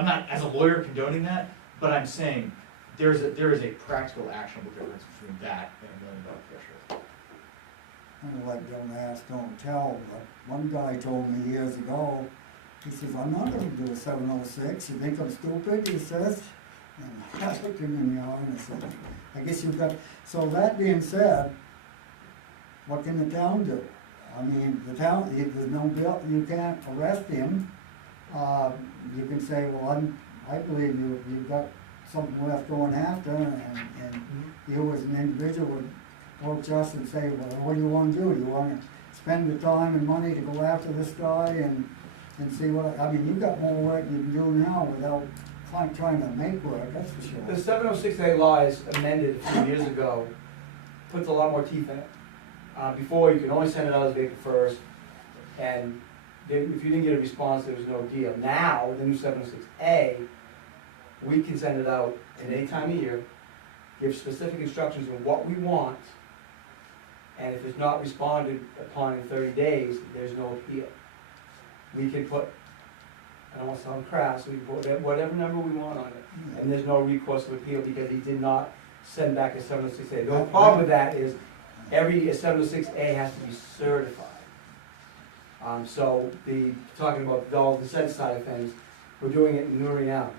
not as a lawyer condoning that, but I'm saying there is a practical actionable difference between that and $1 million threshold. Kind of like don't ask, don't tell, but one guy told me years ago, he says, I'm not gonna do a 706, you think I'm stupid, he says. And I looked him in the eye and I said, I guess you've got, so that being said, what can the town do? I mean, the town, if there's no bill, you can't arrest him. You can say, well, I believe you've got something left going after, and you as an individual would approach us and say, well, what do you want to do? You want to spend the time and money to go after this guy and see what, I mean, you've got more work you can do now without trying to make work, that's for sure. The 706A law is amended a few years ago, puts a lot more teeth in it. Before, you could only send it out as vacant first, and if you didn't get a response, there was no deal. Now, with the new 706A, we can send it out at any time of year, give specific instructions on what we want, and if it's not responded upon in 30 days, there's no appeal. We can put, I don't want to sound crass, we can put whatever number we want on it, and there's no recourse of appeal because he did not send back a 706A. The problem with that is every 706A has to be certified. So talking about all the set side of things, we're doing it in Newry now.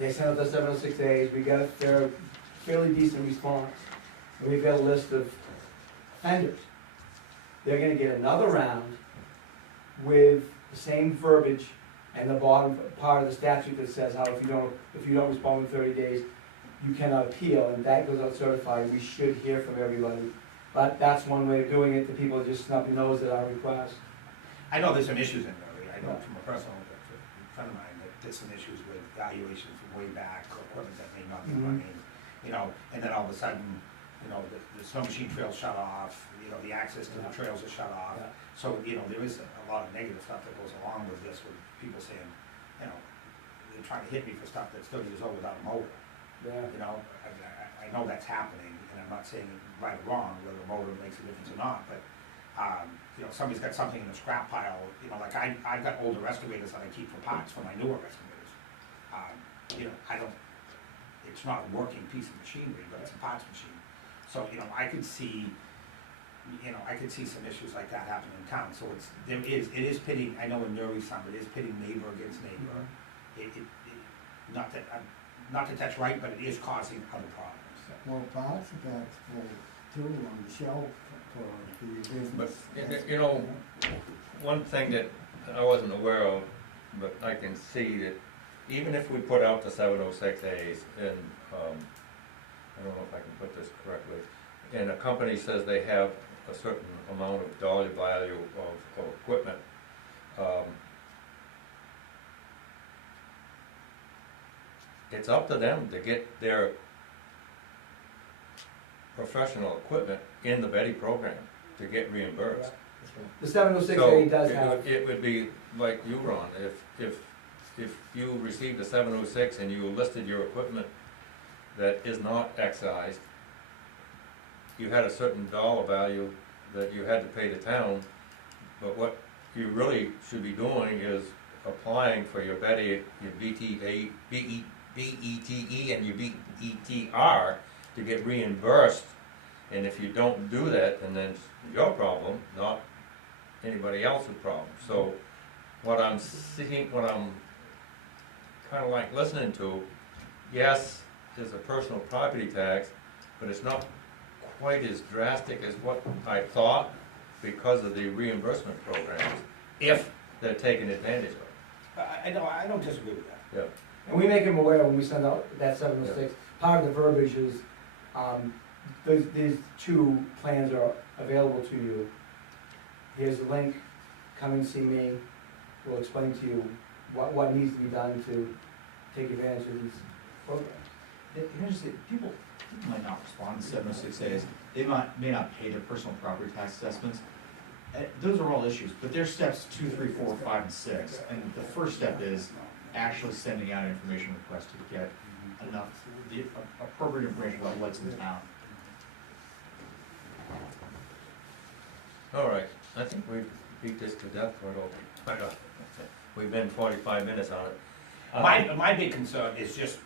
They sent out the 706As, we got a fairly decent response. And we've got a list of offenders. They're gonna get another round with the same verbiage and the bottom part of the statute that says how if you don't respond in 30 days, you cannot appeal, and that goes out certified. We should hear from everybody. But that's one way of doing it, the people just snub their nose at our request. I know there's some issues in there, I know from a personal friend of mine, that there's some issues with valuations from way back, or equipment that may not be running, and then all of a sudden, the snow machine trails shut off, the access to the trails are shut off. Yeah. So, there is a lot of negative stuff that goes along with this, with people saying, they're trying to hit me for stuff that's 30 years old without a motor. Yeah. I know that's happening, and I'm not saying right or wrong, whether a motor makes a difference or not, but, somebody's got something in the scrap pile, like I've got older excavators that I keep for parts for my newer excavators. It's not a working piece of machinery, but it's a parts machine. So, I could see some issues like that happening in town, so it is pitting, I know in Newry some, it is pitting neighbor against neighbor. Not that that's right, but it is causing other problems. Well, parts of that's too on the shelf for your business. But, one thing that I wasn't aware of, but I can see that even if we put out the 706As, and, I don't know if I can put this correctly, and a company says they have a certain amount of dollar value of equipment, it's up to them to get their professional equipment in the Betty program to get reimbursed. The 706A So does have. it would be like you, Ron, if you received a 706 and you listed your equipment that is not excised, you had a certain dollar value that you had to pay the town, but what you really should be doing is applying for your Betty, your BETE and your BETR to get reimbursed. And if you don't do that, then it's your problem, not anybody else's problem. So what I'm seeing, what I'm kind of like listening to, yes, there's a personal property tax, but it's not quite as drastic as what I thought because of the reimbursement programs, if they're taken advantage of. I don't disagree with that. Yeah. And we make them aware when we send out that 706. Part of the verbiage is, these two plans are available to you. Here's the link, come and see me, we'll explain to you what needs to be done to take advantage of these programs. Here's the, people might not respond to 706As, they may not pay their personal property tax assessments. Those are all issues, but there's steps 2, 3, 4, 5, and 6, and the first step is actually sending out an information request to get enough, the appropriate information about what's in town. All right, I think we've beat this to death, we've been 45 minutes on it. My big concern is just,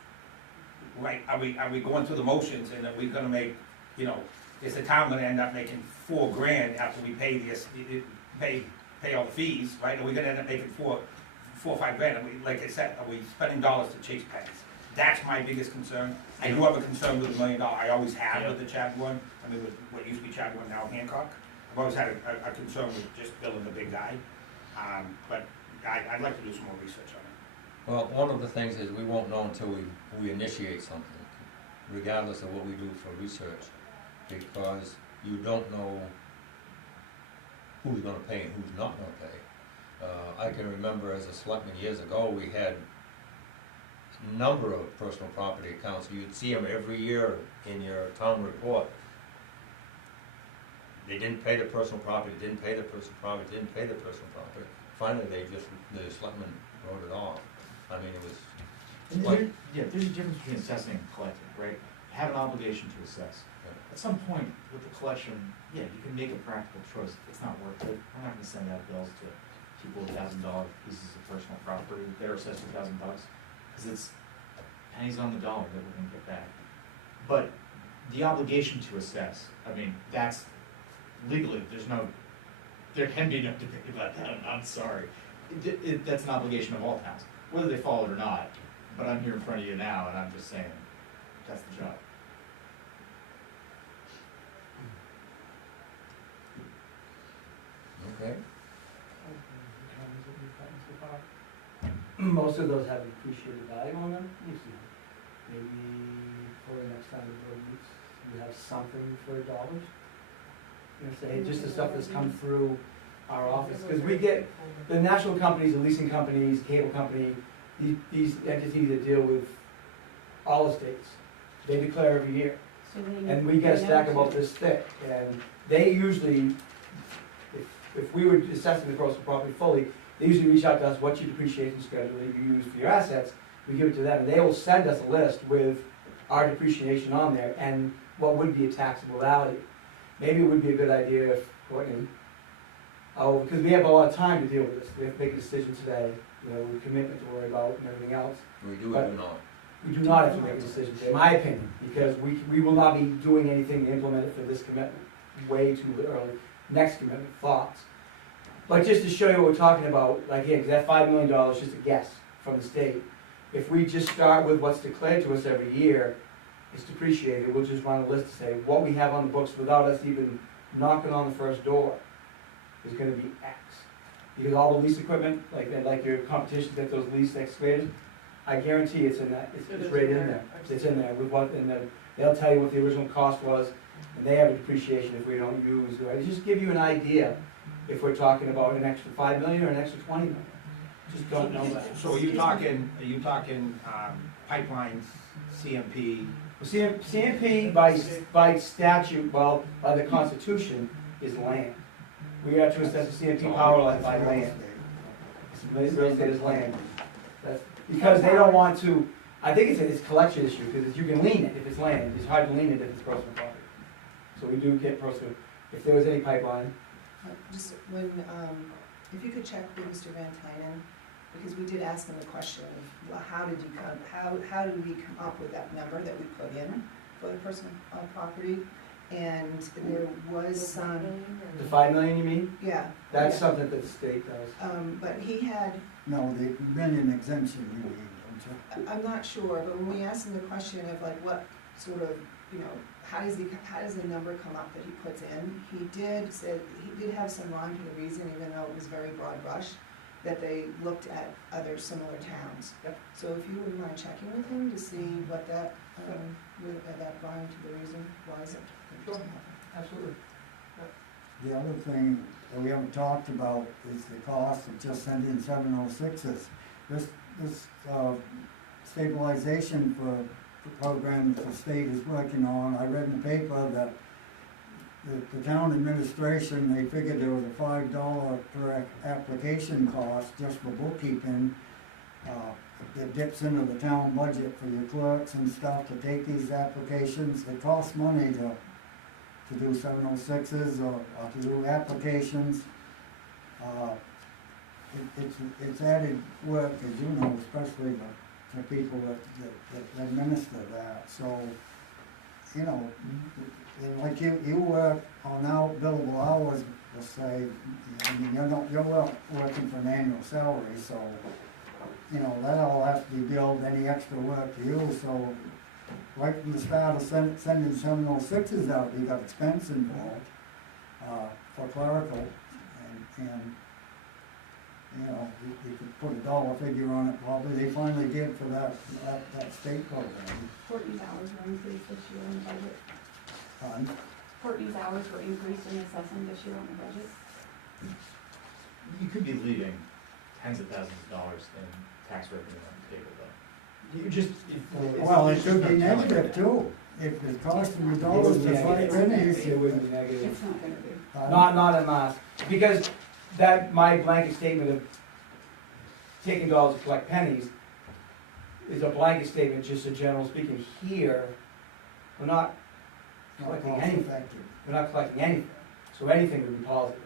right, are we going through the motions and are we gonna make, you know, is the town gonna end up making $4,000 after we pay this, pay all the fees, right? Are we gonna end up making $4 or $5,000? Are we, like I said, are we spending dollars to chase pennies? That's my biggest concern. I do have a concern with $1 million, I always have with the Chad one, I mean, with what used to be Chad one, now Hancock. I've always had a concern with just building the big guy, but I'd like to do some more research on it. Well, one of the things is we won't know until we initiate something, regardless of what we do for research, because you don't know who's gonna pay and who's not gonna pay. I can remember as a selectman years ago, we had a number of personal property accounts. You'd see them every year in your town report. They didn't pay the personal property, didn't pay the personal property, didn't pay the personal property. Finally, the selectman wrote it off. I mean, it was like, Yeah, there's a difference between assessing and collecting, right? Have an obligation to assess. At some point with the collection, yeah, you can make a practical choice. It's not worth it. We're not gonna send out bills to people with $1,000 pieces of personal property that are assessed $1,000, because it's pennies on the dollar that we're gonna get back. But the obligation to assess, I mean, that's legally, there can be no debate about that. I'm sorry. That's an obligation of all towns, whether they follow it or not. But I'm here in front of you now, and I'm just saying, that's the job. okay, Most of those have appreciated value on them. Maybe for the next time the board meets, you have something for dollars. You know, say, just the stuff that's come through our office, because we get, the national companies, the leasing companies, cable company, these entities that deal with all estates, they declare every year. So they- And we get a they stack know about to- this thick, and they usually, if we were assessing the personal property fully, they usually reach out to us, what's your depreciation schedule that you use for your assets, we give it to them, and they will send us a list with our depreciation on there, and what would be a taxable value. Maybe it would be a good idea if, Courtney, because we have a lot of time to deal with this, we have to make a decision today, you know, with commitment to worry about and everything else. we do or do not. We do not have to make a decision today, in my opinion, because we will not be doing anything to implement it for this commitment, way too early. Next commitment, thoughts. But just to show you what we're talking about, like here, 'cause that $5 million is just a guess from the state. If we just start with what's declared to us every year, it's depreciated, we'll just run a list to say what we have on the books without us even knocking on the first door is gonna be X. Because all the lease equipment, like your competition, get those leased excavators, I guarantee it's in that, it's right in there. It's in there with what, and then they'll tell you what the original cost was, and they have a depreciation if we don't use, right? Just give you an idea if we're talking about an extra $5 million or an extra $20 million. Just don't know that. So are you talking pipelines, CMP? CMP by statute, well, by the Constitution, is land. We have to assess the CMP power line by land. Real estate is land. That's because they don't want to, I think it's a collection issue, because you can lien it if it's land, it's hard to lien it if it's personal property. So we do get personal, if there was any pipeline, Just when, if you could check with Mr. Van Tynen, because we did ask him the question of, well, how did we come up with that number that we put in for the personal property? And there was some, the $5 million you mean? yeah. That's yeah. something that the state does. But he had, No, the million exemption you need, don't you? I'm not sure, but when we asked him the question of like what sort of, you know, how does the number come up that he puts in? He did have some rhyme to the reason, even though it was very broad brush, that they looked at other similar towns. Yep. So if you would mind checking with him to see what that, that rhyme to the reason was. Sure. Absolutely. the other thing that we haven't talked about is the cost of just sending 706s. This stabilization for program that the state is working on, I read in the paper that the town administration, they figured there was a $5 per application cost just for bookkeeping. That dips into the town budget for your clerks and stuff to take these applications. It costs money to do 706s or to do applications. It's added work, as you know, especially to people that administer that. So, you know, and like you work on billable hours, let's say, I mean, you're working for an annual salary, so, you know, that all has to be billed, any extra work to you, so right from the start of sending 706s out, you got expense involved, for clerical, and, you know, you could put a dollar figure on it, probably, they finally did for that state program. Courtney's hours were increased this year in the budget. Fund. Courtney's hours were increased in assessing this year on the budget. You could be leaving tens of thousands of dollars in tax revenue on the table, though. You just, Well, it could be negative too, if it's costing you dollars to fight pennies. It wouldn't be negative. It's not gonna be. Not in mass, because my blanket statement of taking dollars to collect pennies is a blanket statement, just a general speaking. Here, we're not collecting anything. We're not collecting anything, so anything would be positive.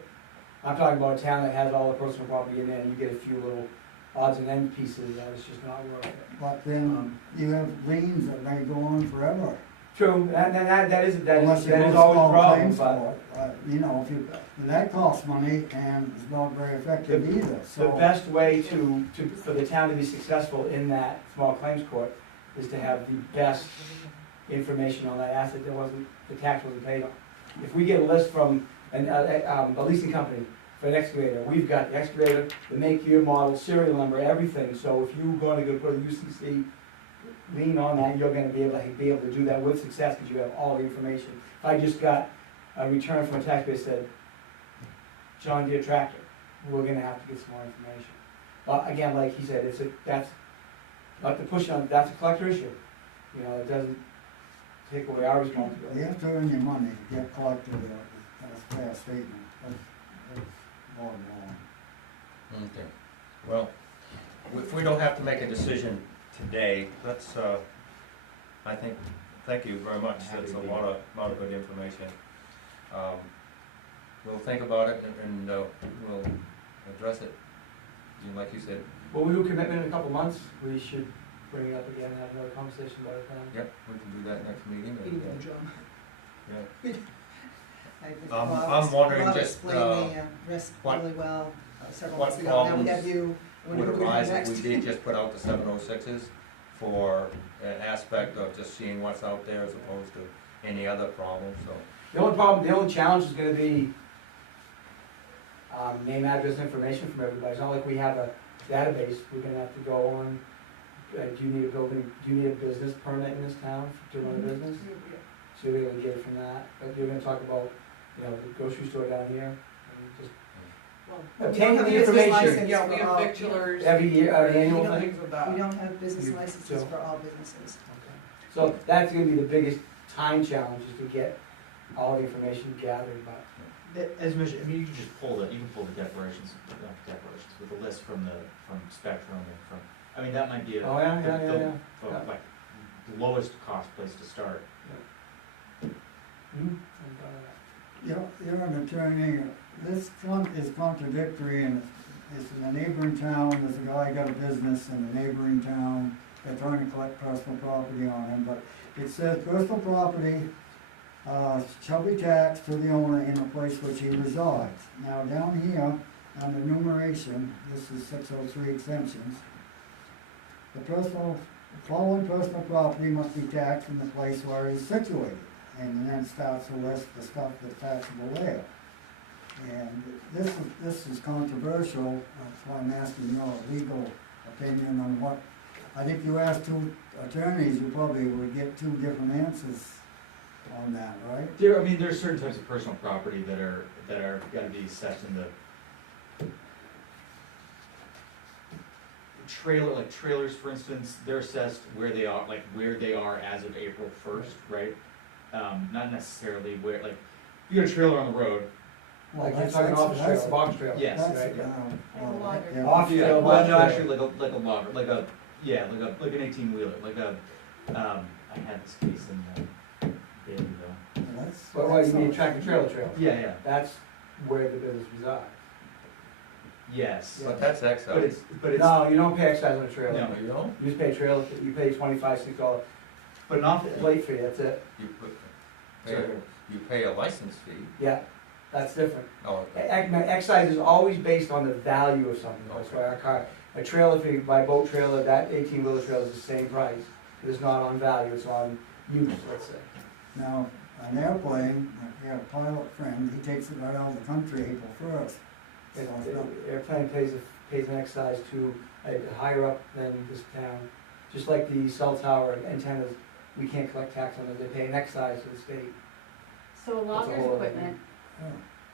I'm talking about a town that has all the personal property in there, and you get a few little odds and ends pieces, that it's just not worth it. But then you have liens that may go on forever. True, that is Unless you always have a small problem, claims but for it. You know, and that costs money and it's not very effective either, the so. best way for the town to be successful in that small claims court is to have the best information on that asset the tax wasn't paid on. If we get a list from a leasing company for an excavator, we've got the excavator, the make, year, model, serial number, everything, so if you're going to go put a UCC lien on that, you're gonna be able to do that with success, because you have all the information. If I just got a return from a taxpayer that said, John Deere tractor, we're gonna have to get some more information. But again, like he said, that's not to push on, that's a collector issue. You know, it doesn't take away our responsibility. You have to earn your money to get collected, that's a fair statement, that's bottom line. Okay, well, if we don't have to make a decision today, let's, thank you very much, that's a lot of good information. We'll think about it and we'll address it, like you said. Well, we do commitment in a couple months, we should bring it up again and have another conversation about it then. Yep, we can do that next meeting. Eating the drum. Yeah. I think I'm wondering Rob just, explained the risk what- really well several what months ago. Now we problems have you. When would are we doing arise next? if we did just put out the 706s for an aspect of just seeing what's out there as opposed to any other problem, so. The only challenge is gonna be name, address, information from everybody. It's not like we have a database, we're gonna have to go on, do you need a business permit in this town to run a business? So you're able to get it from that, but you're gonna talk about, the grocery store down here, and just Well, we obtain don't have the a business information. license Yeah, we for have all- victulars. every year, annual you know, thing. things with that. We don't have business You licenses don't? for all businesses. So that's gonna be the biggest time challenge, is to get all the information gathered, but. As mentioned, I mean, you can just pull the declarations with a list from Spectrum and from, I mean, that might be Oh, yeah. like the lowest cost place to start. You're an attorney, this is contradictory, and it's in a neighboring town, there's a guy got a business in a neighboring town, they're trying to collect personal property on him, but it says personal property shall be taxed to the owner in the place which he resides. Now, down here, on the enumeration, this is 603 exemptions, the following personal property must be taxed in the place where it is situated. And then starts to list the stuff that's taxable there. And this is controversial, that's why I'm asking your legal opinion on what, I think you asked two attorneys, you probably would get two different answers on that, right? There's certain types of personal property that that are gotta be assessed in the trailer, like trailers, for instance, they're assessed where they are, like where they are as of April first, right? Not necessarily where, like, you got a trailer on the road. Like you're That's- talking that's- office that's- trailer, box trailer. Yes. That's, Right. Like a logger. yeah. Off Yeah, trailer, well, box no, trailer. actually, like a logger, like an 18-wheeler, I had this case in, Bailey though. That's- But what, you mean that's- tractor trailer trailer? Yeah, That's where the business resides. yes, But that's but excise. it's, No, you don't pay excise on a trailer. No. No, you don't? You just pay trailer, you pay $25, $6 but not, plate fee, that's it. You pay a license fee. Yeah, that's different. Oh, Excise is always based on the value of something, that's why our car, a trailer, if you buy a boat trailer, that 18-wheeler trailer is the same price. It's not on value, it's on use, let's say. Now, an airplane, we have a pilot friend, he takes it right out of the country April first. The airplane pays an excise to a higher up than this town. Just like the cell tower antennas, we can't collect tax on those, they pay an excise to the state. So a That's a logger's whole other equipment,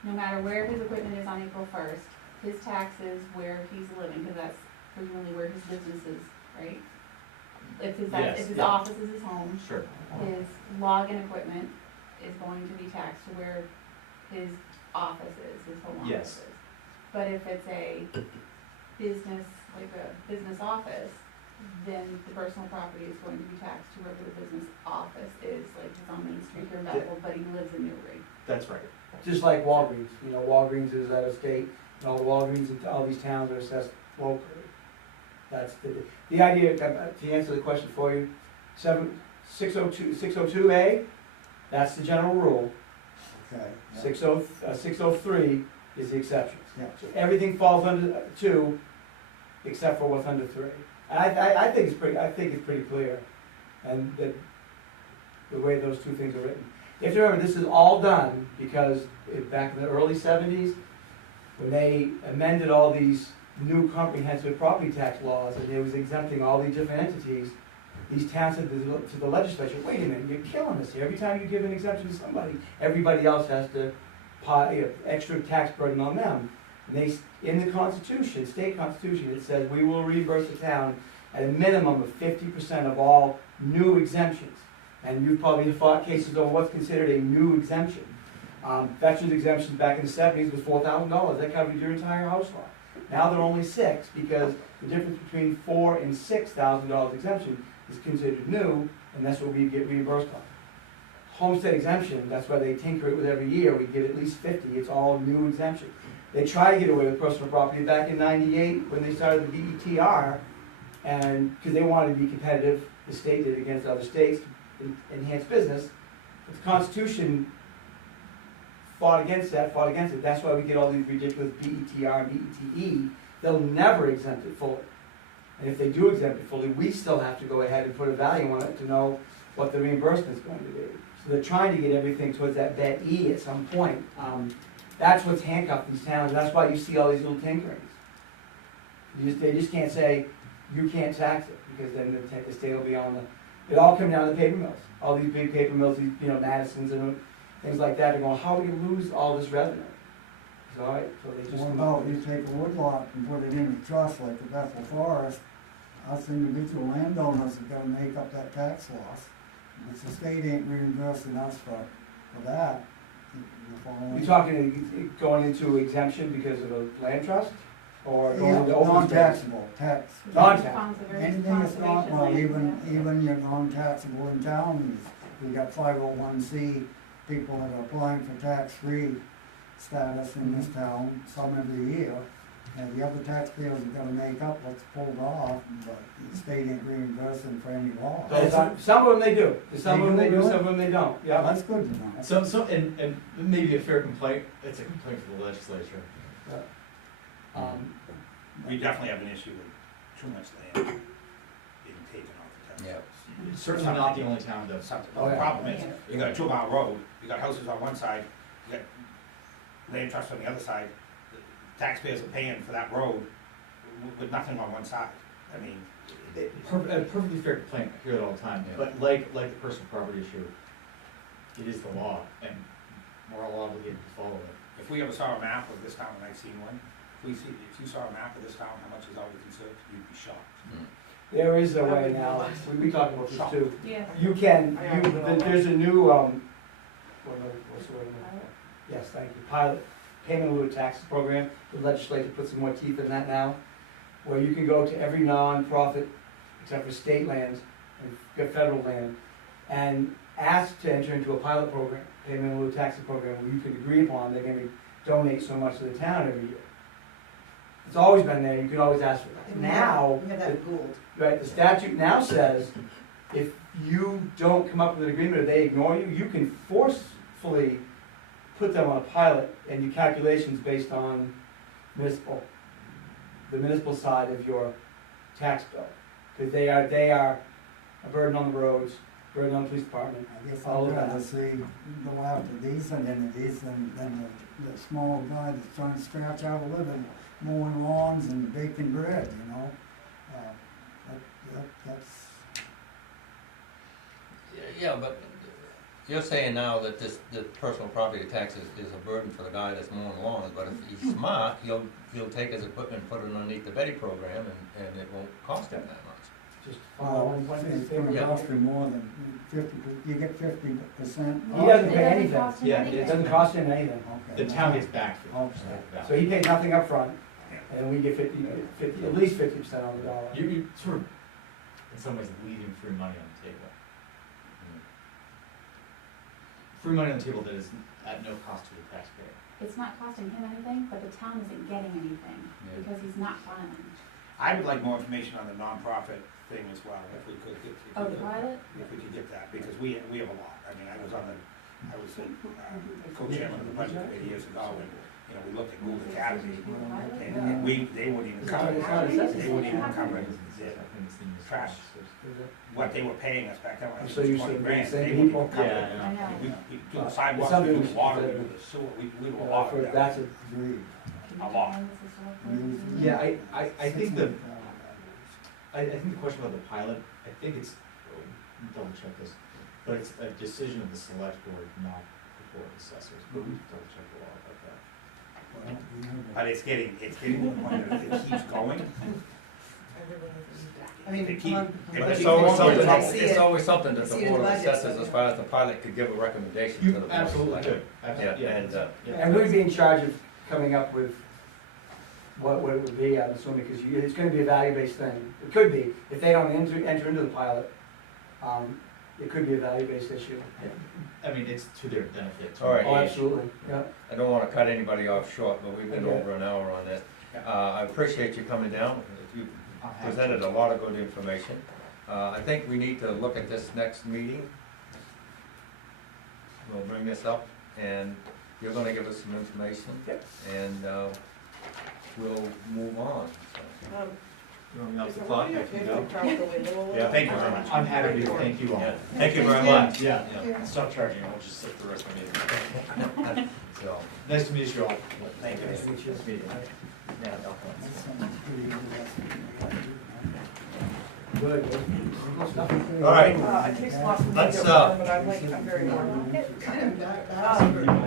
no matter where his equipment is on April first, his taxes where he's living, cause that's presumably where his business is, right? Yes, If his yeah. office is his home, sure, his login equipment is going to be taxed to where his office is, his home office Yes. is. But if it's a business, like a business office, then the personal property is going to be taxed to wherever the business office is, like it's on Main Street here in Bethel, but he lives in Newbury. that's right. Just like Walgreens, Walgreens is out of state, and all the Walgreens in all these towns are assessed locally. That's the idea, to answer the question for you, 602A, that's the general rule, Okay. yeah. 603 is the exceptions. Yeah. So everything falls under 2, except for what's under 3. I think it's pretty clear, and the way those two things are written. You have to remember, this is all done because back in the early 70s, when they amended all these new comprehensive property tax laws, and they was exempting all these different entities, these towns said to the legislature, wait a minute, you're killing us here. Every time you give an exemption to somebody, everybody else has to pay extra tax burden on them. And they, in the Constitution, state Constitution, it says we will reimburse the town at a minimum of 50% of all new exemptions. And you've probably fought cases over what's considered a new exemption. Veterans exemptions back in the 70s was $4,000. That covered your entire household. Now they're only $6,000 because the difference between $4,000 and $6,000 exemption is considered new, and that's what we get reimbursed on. Homestead exemption, that's why they tinker it with every year. We get at least 50. It's all new exemption. They tried to get away with personal property back in '98 when they started the BETR, and because they wanted to be competitive, the state did against other states to enhance business. But the Constitution fought against it. That's why we get all these ridiculous BETR and BETE. They'll never exempt it fully. And if they do exempt it fully, we still have to go ahead and put a value on it to know what the reimbursement is going to be. So they're trying to get everything towards that bet E at some point. That's what's handcuffed these towns. That's why you see all these little tinkerings. They just can't say, you can't tax it, because then the state will be on the, it all comes down to the paper mills. All these big paper mills, these, Madisons and things like that, are going, how do you lose all this revenue? So, all right, so they just. What about you take a woodlot and put it in a trust like the Bethel Forest? Us individual landowners have gotta make up that tax loss. If the state ain't reimbursing us for that, you follow me? You talking going into exemption because of a land trust, or going Yeah, into open space? non-taxable, tax. Non-tax. Anything that's not, well, even your non-taxable in town, we got 501c people that are applying for tax-free status in this town, some every year. And the other taxpayers are gonna make up what's pulled off, but the state ain't reimbursing for any loss. Some of them they do, some of them they do, They do? some of them they don't, Yeah, yeah. that's good to know. So, and maybe a fair complaint, it's a complaint for the legislature. We definitely have an issue with too much land being taken off the tax. Yeah. It's Certainly not the only town that. Something, Oh, the yeah. problem is, you got a 2-mile road, you got houses on one side, you got land trust on the other side. The taxpayers are paying for that road with nothing on one side. I mean, A perfectly fair complaint, I hear it all the time, Yeah. but like the personal property issue, it is the law, and we're all obligated to follow it. if we ever saw a map of this town, and I've seen one, if you saw a map of this town, how much is already conserved, you'd be shocked. There is a way now, we talked about this too. Yeah. You can, I already know. there's a new, what's the word? Yes, thank you, pilot payment in lieu of taxes program. The legislature put some more teeth in that now, where you can go to every non-profit, except for state lands and federal land, and ask to enter into a pilot program, payment in lieu of taxes program, where you could agree upon, they're gonna donate so much to the town every year. It's always been there, you can always ask for that. Now, We have that at Gould. right, the statute now says, if you don't come up with an agreement or they ignore you, you can forcefully put them on a pilot and do calculations based on the municipal side of your tax bill. Because they are a burden on the roads, burden on the police department. I guess All I'd of rather that. see go after decent entities than the small guy that's trying to scratch out a living, mowing lawns and baking bread, you know? That's, Yeah, but you're saying now that the personal property tax is a burden for the guy that's mowing lawns, but if he's smart, he'll take his equipment and put it underneath the Betty program, and it won't cost him that much. Just it's gonna Yeah. cost you more than 50, you get 50%. He doesn't pay It anything. cost him Yeah, anything. It doesn't cost him anything. Okay. The town gets back for Okay. that. So he pays nothing up front, and we get 50, at least 50% on the dollar. You sort of, in some ways, leaving free money on the table. Free money on the table that is at no cost to the taxpayer. It's not costing him anything, but the town isn't getting anything, Yeah. because he's not filing. I would like more information on the nonprofit thing as well, if we could. Oh, the pilot? If we could get that, because we have a lot. I mean, I was co-chairman of the budget committee years ago, and, you know, we looked at Gould Academy, and they wouldn't even cover, they wouldn't even cover the trash, what they were paying us back then, I I'm think so it was used to 20 the grand, same they wouldn't people. even cover Yeah, it. I know. We do the sidewalks, we something do we the water, we should do the sewer, we do a lot of that. That's a, Agreed. A lot. Yeah, I think the, I think the question about the pilot, I think it's, double check this, but it's a decision of the select board, not the board of assessors, but we can double check the law about that. Well, we have But it's getting to the point that it keeps going. I mean, They keep- on- But But it's it's always always something, I see it's it. always something that I the see it in board of the budget, assessors, so- as far as the pilot, could give a recommendation to the You board of absolutely selectmen. could, absolutely, Yeah, yeah. and, Yeah. and we'd be in charge of coming up with what it would be, I'm assuming, because it's gonna be a value-based thing. It could be, if they don't enter into the pilot, it could be a value-based issue. I mean, it's to their benefit. to All right. engage. Oh, absolutely, yeah. I don't wanna cut anybody off short, but we've been Okay. over an hour on this. Yeah. I appreciate you coming down, you I'm happy to. presented a lot of good information. I think we need to look at this next meeting. We'll bring this up, and you're gonna give us some information. Yep. And, we'll move on, so. Is it really okay if we travel the window a little? Yeah, thank you very much. I'm happy to, thank you all. Yeah. Thank you very much. Yeah, Yeah. stop charging, we'll just sit the rest of the meeting. So, Nice to meet you all. Thank you. Nice to meet you. Nice to meet you. Yeah, no That comments. sounds pretty interesting. Good, good stuff. all right, It takes lots of Let's, time, but I'm very bored. Kind of back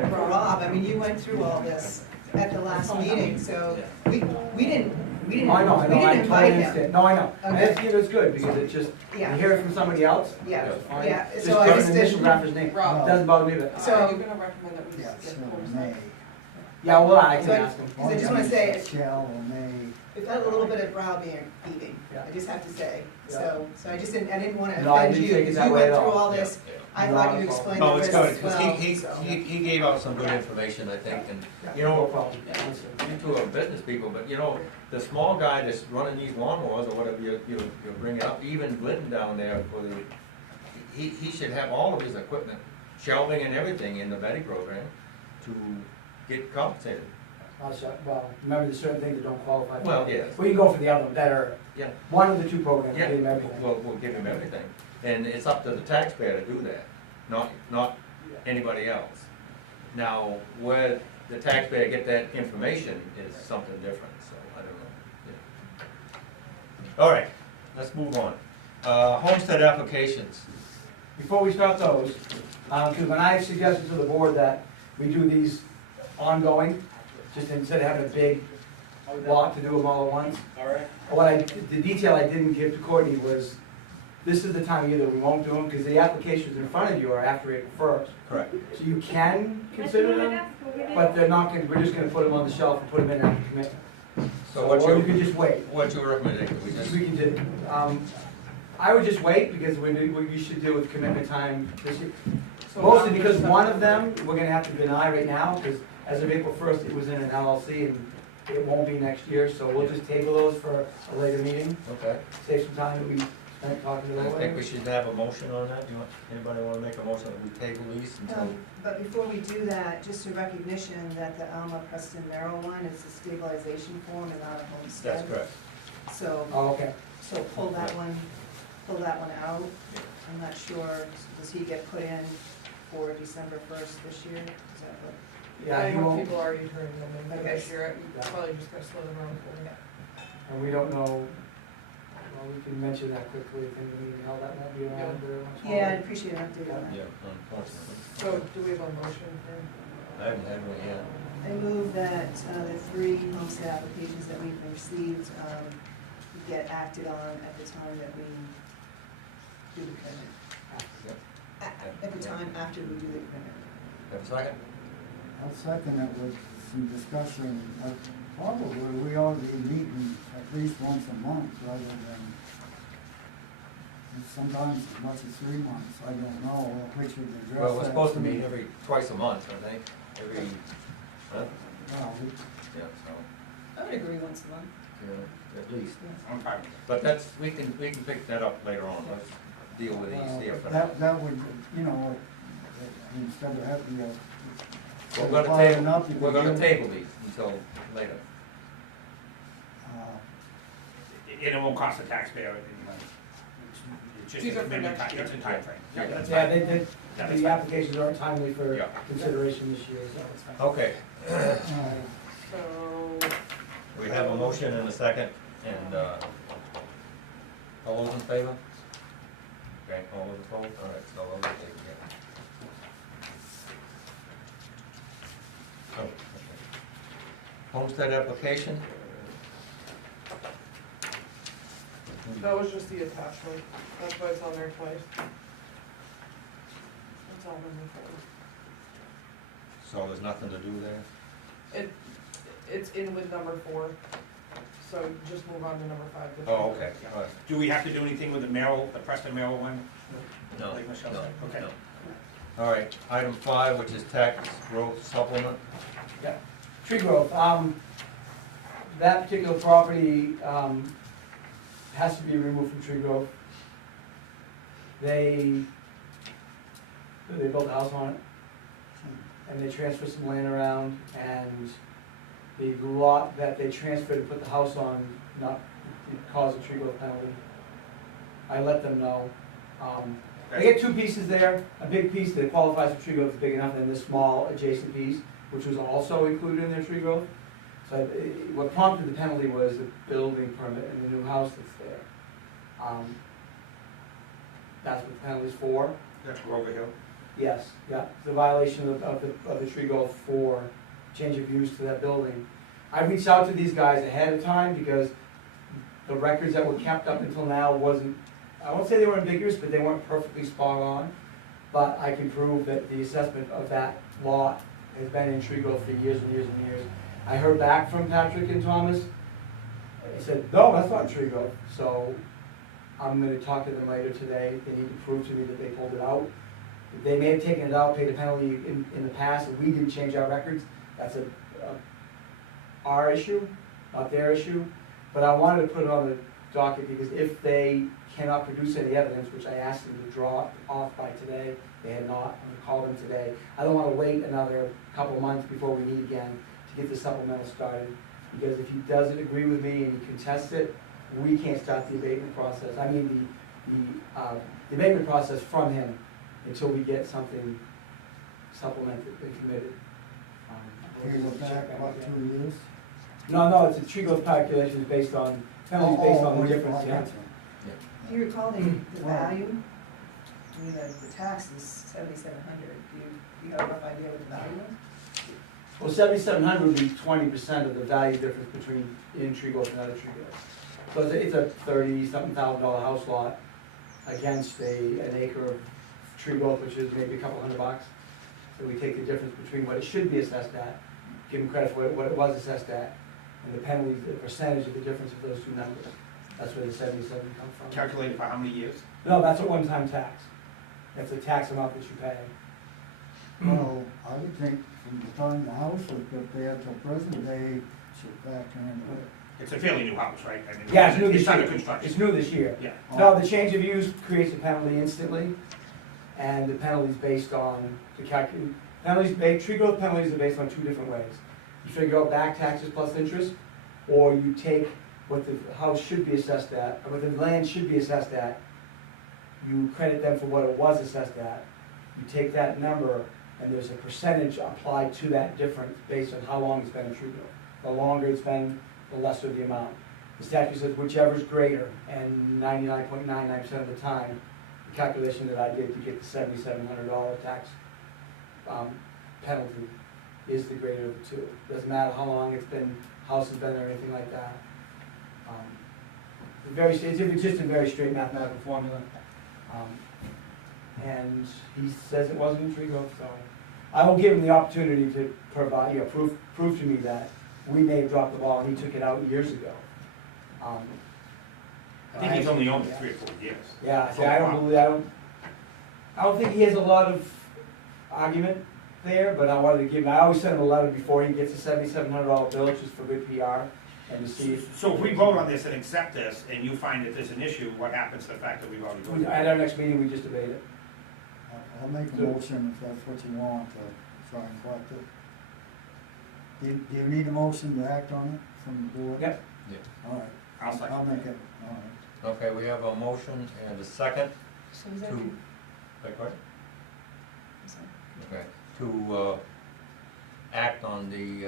for Rob, I mean, you went through all this at the last meeting, so we didn't I know, I know, I invite totally him. understand, no, I know, and Okay. that's, it's good, because it just, you Yeah, hear it from somebody else, yeah, fine. yeah, Just so I put just an initial didn't, graph his name, Rob, doesn't bother me, but, So- are you gonna recommend that we Yeah, just so get closed? May. yeah, well, I can So I- ask him. Because I just wanna say- Shall or may. it felt a little bit of brow beating, Yeah. I just have to say, Yeah. so I just didn't, I didn't wanna No, I offend didn't you, take it because that you way went at through all. all this, I Not thought a you problem. explained no, the it's risks good, as because well, he so. gave out some good information, I think, and, you No know, problem. you two are business people, but you know, the small guy that's running these lawnmowers or whatever you're bringing up, even Glidden down there for the, he should have all of his equipment, shelving and everything in the Betty program to get compensated. Well, remember, there's certain things that don't qualify. for Well, it. yes. We can go for the other one, that are, Yeah. one of the two programs, Yeah, give them everything. we'll give him everything, and it's up to the taxpayer to do that, not anybody else. Now, where the taxpayer get that information is something different, so I don't know. Yeah. All right, let's move on. Homestead applications. Before we start those, because when I suggested to the board that we do these ongoing, just instead of having a big lot to do them all at once. The detail I didn't give to Courtney was, this is the time of year that we won't do them, because the applications in front of you are after April 1st. Correct. So you can consider them, but they're not gonna, we're just gonna put them on the shelf and put them in after commitment. So what's Or you your, could just wait. what's your recommendation? We just, We can do, I would just wait, because we should deal with commitment time this year. So Mostly after because one of September. them, we're gonna have to deny right now, because as of April 1st, it was in an LLC, and it won't be next year, so we'll just table those for a later meeting, okay. save some time that we spent talking to I the think we lawyer. should have a motion on that. Anybody wanna make a motion that we table these until? But before we do that, just a recognition that the Alma Preston Merrill one is a stabilization form and not a homestead. That's correct. So, Oh, okay. so pull that one out. I'm not sure, does he get put in for December 1st this year? Is that what? Yeah, I he hope won't, people are already turning them in for Okay. this year, we probably just gotta slow them down for it. and we don't know, well, we can mention that quickly, if in the meeting, how that won't be around very much longer. Yeah, I'd appreciate an update on that. Yeah, unfortunately. So, do we have a motion for? I haven't had one yet. I move that the 3 homestead applications that we've received get acted on at the time that we do the commitment. At the time after we do the commitment. Have a second? I'll second it with some discussion. Probably we ought to be meeting at least once a month rather than sometimes as much as 3 months. I don't know which would address that. Well, we're supposed to meet twice a month, I think, huh? Well, Yeah, so, I would agree once a month. yeah, at least. I'm fine with it. But that's, we can pick that up later on. Let's deal with these here for now. that would, you know, instead of having a. We're gonna table these until later. And it won't cost the taxpayer any money. It's just These a are for commitment, next year. it's a timeframe. Yeah, that's Yeah, fine. they, that's the fine. applications aren't timely for Yeah. consideration this year, so it's fine. Okay, So, we have a motion and a second, and, all those in favor? Okay, all those opposed? All right, so those are taken care of. Oh, okay. Homestead application? that was just the attachment, that's why it's on there twice. That's all in the folder. So there's nothing to do there? It's in with number 4, so just move on to number 5. Oh, okay, all right. Do we have to do anything with the Merrill, the Preston Merrill one? No, Like Michelle no, said? Okay. no. All right, item 5, which is tax growth supplement. Tree growth, that particular property, has to be removed from tree growth. They built a house on it, and they transferred some land around, and the lot that they transferred to put the house on, not, it caused a tree growth penalty. I let them know. They get 2 pieces there, a big piece that qualifies for tree growth is big enough, and this small adjacent piece, which was also included in their tree growth. So what prompted the penalty was the building permit and the new house that's there. That's what the penalty's for. That's Grover Hill. Yes, yeah, the violation of the tree growth for change of use to that building. I reached out to these guys ahead of time because the records that were kept up until now wasn't, I won't say they were ambiguous, but they weren't perfectly spot on. But I can prove that the assessment of that lot has been in tree growth for years and years and years. I heard back from Patrick and Thomas. They said, no, that's not tree growth. So I'm gonna talk to them later today. They need to prove to me that they pulled it out. They may have taken it out, paid a penalty in the past, and we didn't change our records. That's our issue, not their issue. But I wanted to put it on the docket because if they cannot produce any evidence, which I asked them to draw off by today, they had not. I'm gonna call them today. I don't wanna wait another couple months before we meet again to get the supplemental started. Because if he doesn't agree with me and he contests it, we can't start the abatement process. I mean, the abatement process from him until we get something supplemented and committed. Can you look back about 2 years? No, it's a tree growth calculation based on, penalties based on the difference, yeah. Do you recall the value? I mean, the tax is $7,700. Do you have a rough idea what the value is? Well, 7,700 would be 20% of the value difference between in tree growth and other tree growth. So it's a 30-something thousand dollar house lot against an acre of tree growth, which is maybe a couple $100. So we take the difference between what it should be assessed at, give them credit for what it was assessed at, and the penalty, the percentage of the difference of those two numbers. That's where the 77 comes from. Calculated for how many years? No, that's a one-time tax. That's a tax amount that you pay. Well, I would think from the time the house was built there till present, they should factor into it. It's a fairly new house, right? I mean, Yeah, it's new this under year. construction. It's new this year. Yeah. No, the change of use creates a penalty instantly, and the penalty's based on the tree growth penalties are based on two different ways. You figure out back taxes plus interest, or you take what the house should be assessed at, or what the land should be assessed at, you credit them for what it was assessed at, you take that number, and there's a percentage applied to that difference based on how long it's been in tree growth. The longer it's been, the lesser the amount. The statute says whichever's greater, and 99.99% of the time, the calculation that I did to get the $7,700 tax penalty is the greater of the two. Doesn't matter how long it's been, house has been there, or anything like that. It's just a very straight mathematical formula. And he says it wasn't in tree growth, so I will give him the opportunity to provide, prove to me that we may have dropped the ball and he took it out years ago. I think he's only owned it 3 or 4 years. Yeah, see, I don't think he has a lot of argument there, but I wanted to give him, I always send him a letter before he gets a $7,700 bill, just for good PR, and to see if. So if we vote on this and accept this, and you find that there's an issue, what happens to the fact that we've already voted? At our next meeting, we just debate it. I'll make a motion if that's what you want to try and collect it. Do you need a motion to act on it from the board? Yep. All right, I'll second. I'll make it, all right. Okay, we have a motion and a second So is that, to, like what? I'm sorry. Okay, to act on the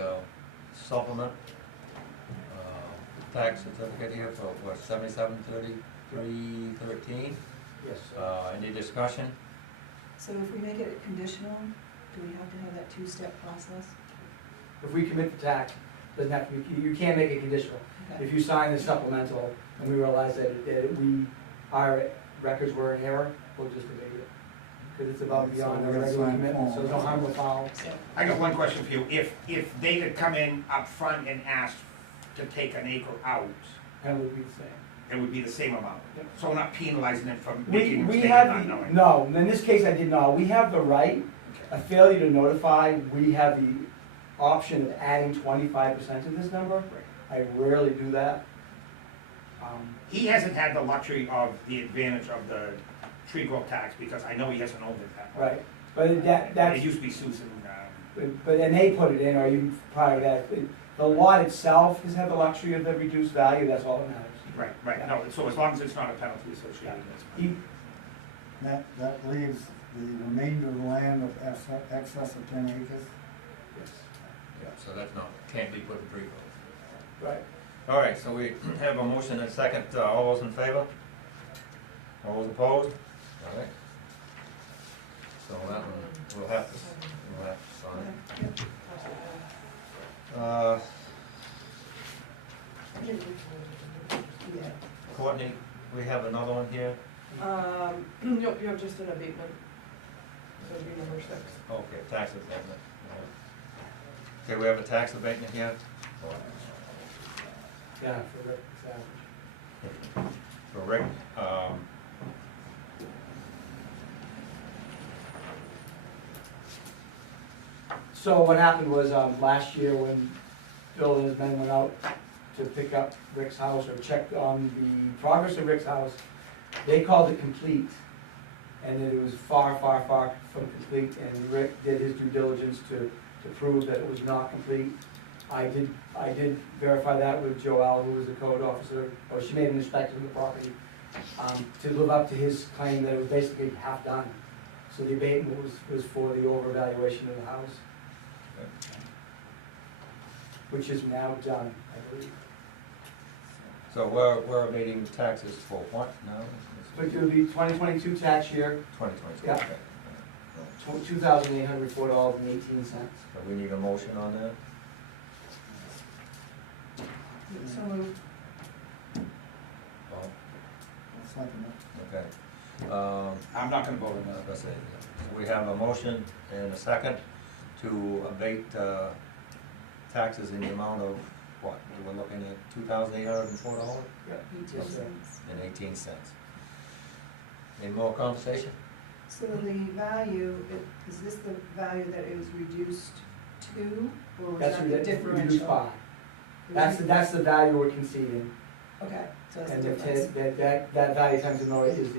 supplement tax certificate here for what, 7733.13? Yes. Any discussion? So if we make it conditional, do we have to have that two-step process? If we commit the tax, doesn't have to be, you can't make it conditional. Okay. If you sign the supplemental and we realize that our records were in error, we'll just debate it. Because it's above and beyond the regular commitment, so no harm will foul. So, I got one question for you. If they had come in up front and asked to take an acre out, Penalty would be the same. it would be the same amount. Yep. So we're not penalizing them for We making a mistake and have not the, knowing. no, in this case I did not. We have the right, Okay. a failure to notify, we have the option of adding 25% to this number. I rarely do that. He hasn't had the luxury of the advantage of the tree growth tax because I know he hasn't owned it that long. Right, but that's. It used to be Susan, And they put it in, or even prior to that, the lot itself has had the luxury of the reduced value, that's all that matters. right, no, so as long as it's not a penalty associated, that's fine. That leaves the remainder of the land of excess of 10 acres. Yes. Yeah, so that's not, can't be put in tree growth. Right. All right, so we have a motion and a second. All those in favor? All those opposed? All right. So that one, we'll have to sign. yeah. Courtney, we have another one here. Nope, you have just an abatement. So it'd be number 6. Okay, tax abatement. Okay, we have a tax abatement here. Yeah, for Rick Savage. For Rick, So what happened was, last year when Bill and his men went out to pick up Rick's house or checked on the progress of Rick's house, they called it complete. And it was far, far, far from complete, and Rick did his due diligence to prove that it was not complete. I did verify that with Joelle, who was the code officer, or she made an inspection of the property, to live up to his claim that it was basically half done. So the abatement was for the overvaluation of the house, which is now done, I believe. so we're abating taxes for what now? But it would be 2022 tax year, 2022, Yeah. okay. $2,804.18. So we need a motion on that? So moved. Paul? Second it. Okay. I'm not gonna vote on I was that. gonna say, we have a motion and a second to abate taxes in the amount of, what, we're looking at $2,804 and 18 cents. Any more conversation? So the value, is this the value that it was reduced to, or was That's that the reduced differential? by. That's the value we're conceding. Okay, so that's And the difference. that value times the millage is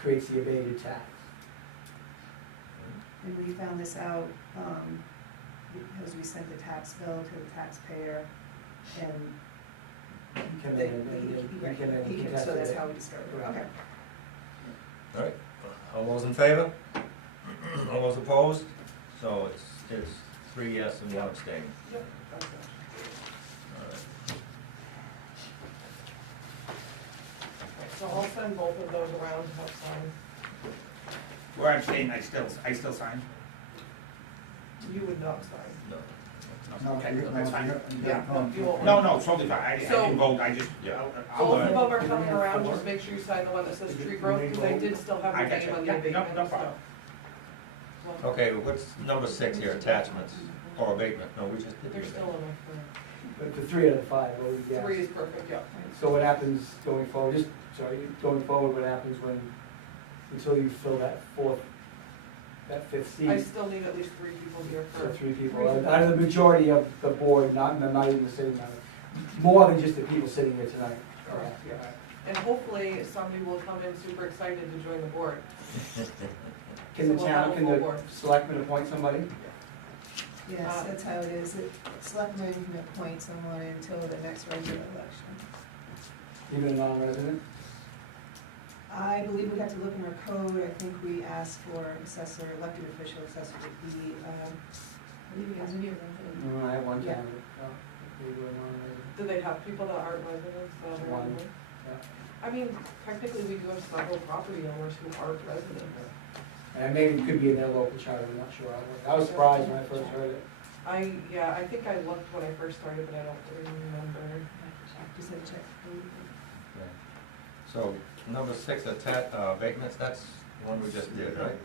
creates the abated tax. And we found this out, because we sent the tax bill to the taxpayer, and Come they, in and so that's contest how it. we discovered it, Right. okay. All right, all those in favor? All those opposed? So it's 3 yes and 1 abstain. Yep, that's it. All right. So I'll send both of those around to help sign. Where I'm saying, I still sign? You would not sign. No. No, Okay, you- that's fine. Yeah, no, you won't. No, no, totally fine, I So- didn't vote, I just, Yeah. I'll Both of learn. them are coming around, just make sure you sign the one that says tree growth, because I did still have I your got name you. on the Yeah, no, abatement, no so. problem. Okay, what's number 6 here, attachments or abatement? No, we just did the There's still abatement. enough But the 3 out of the 5 voted for, yes. 3 is perfect, yeah. So what happens going forward, going forward, what happens until you fill that fifth I seat? still need at least 3 people here So for, 3 people, out of the majority of the board, not even the sitting member, more than just the people sitting here tonight. Correct, yeah. And hopefully somebody will come in super excited to join the board. Can So the we'll town, have a can full the board. selectmen appoint somebody? Yes, that's how it is, selectmen can appoint someone until the next regular election. Even a non-resident? I believe we have to look in our code, I think we asked for assessor, elected official assessor to be, I believe it has to be a resident. No, I have one Yeah. candidate, maybe a non-resident. Do they have people that aren't residents that are One. on there? Yeah. I mean, technically, we do have several property owners who aren't residents. And maybe it could be in their local charter, I'm not sure. I was surprised when I first heard it. I think I looked when I first started, but I don't remember. Just had to check. Okay. So number 6, abatements, that's the one we just did, right?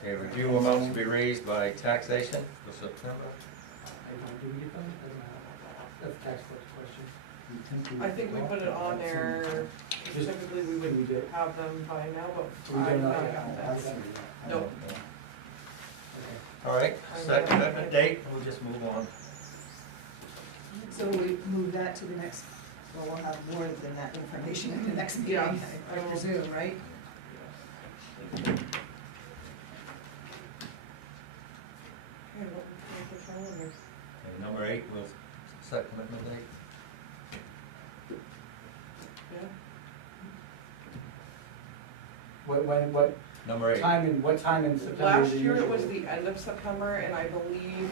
Okay, review amounts to be raised by taxation for September. Do we get them? Doesn't matter. That's a tax collector question. I think we put it on there, Just- typically we We would did. have them by now, but We I'm did not not got yet. that. Nope. Okay. All right, set commitment date, we'll just move on. So we move that to the next, well, we'll have more than that information in the next meeting, Yeah. I presume, right? Okay, what was the calendar? Okay, number 8, we'll set commitment date. Yeah, What Number 8. time in September? last is year it usual? was the end of September, and I believe,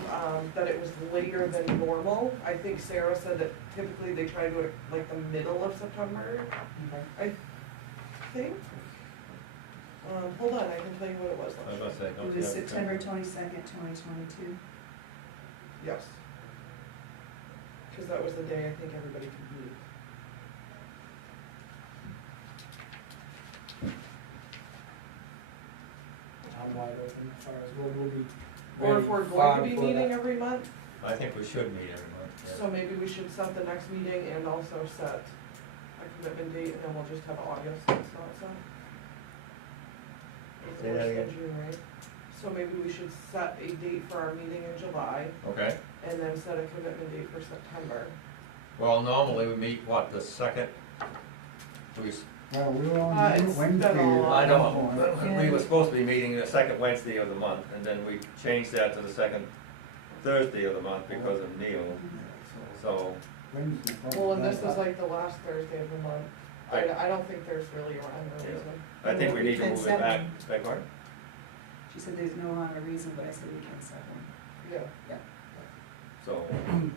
that it was later than normal. I think Sarah said that typically they try to do it like the middle of September, Okay. I think. Hold on, I can tell you what it was I was last about year. to say, don't It you was have September 22nd, 2022. Yes. Cause that was the day I think everybody could meet. I'm wide open as far as we'll be. Or ready if we're far going to be before meeting that. every month, I think we should meet every month. yeah. so maybe we should set the next meeting and also set a commitment date, and then we'll just have August, it's not set. It's Say that worse than again. June, right? So maybe we should set a date for our meeting in July, Okay, and then set a commitment date for September. well, normally we meet, what, the second? We Well, we were on It's been Wednesday. a lot. I know, we were supposed to be meeting the second Wednesday of the month, and then we changed that to the second Thursday of the month because of Neil, so, Wednesday, Well, and this probably. is like the last Thursday of the month. I don't think there's really a rhyme or Yeah. reason. I think we need to And move it back. seven. Beg pardon? She said there's no rhyme or reason, but I said we can set one. Yeah. So,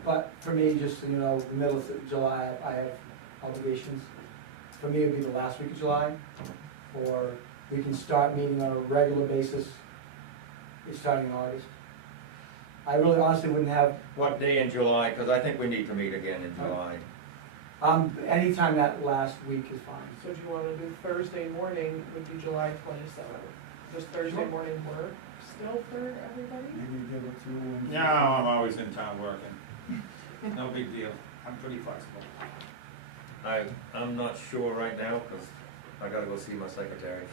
But for me, just so you know, the middle of July, I have obligations. For me, it would be the last week of July, or we can start meeting on a regular basis, starting in August. I really honestly wouldn't have, What day in July, because I think we need to meet again in July. anytime that last week is fine. So do you wanna do Thursday morning would be July 27th? Does Thursday Sure. morning work still for everybody? Maybe give it through and. No, I'm always in town working. No big deal. I'm pretty flexible. I'm not sure right now, because I gotta go see my secretary.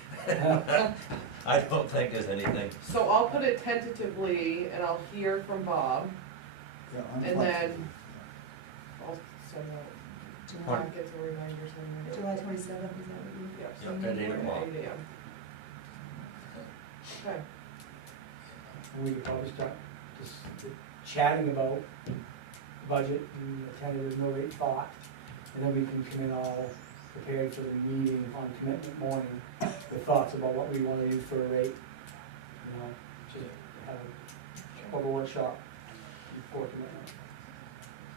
I don't think there's anything. So I'll put it tentatively and I'll hear from Bob Yeah, I'm and flexible. then I'll send out, July, Bob gets a reminder saying. July 27th, is that what you? Yes. Yeah, at 8 o'clock. 8 a.m. Okay. We could probably start just chatting about budget and the tentative no rate thought, and then we can come in all prepared for the meeting on commitment morning, with thoughts about what we wanna use for a rate, you know, just have a workshop before commitment.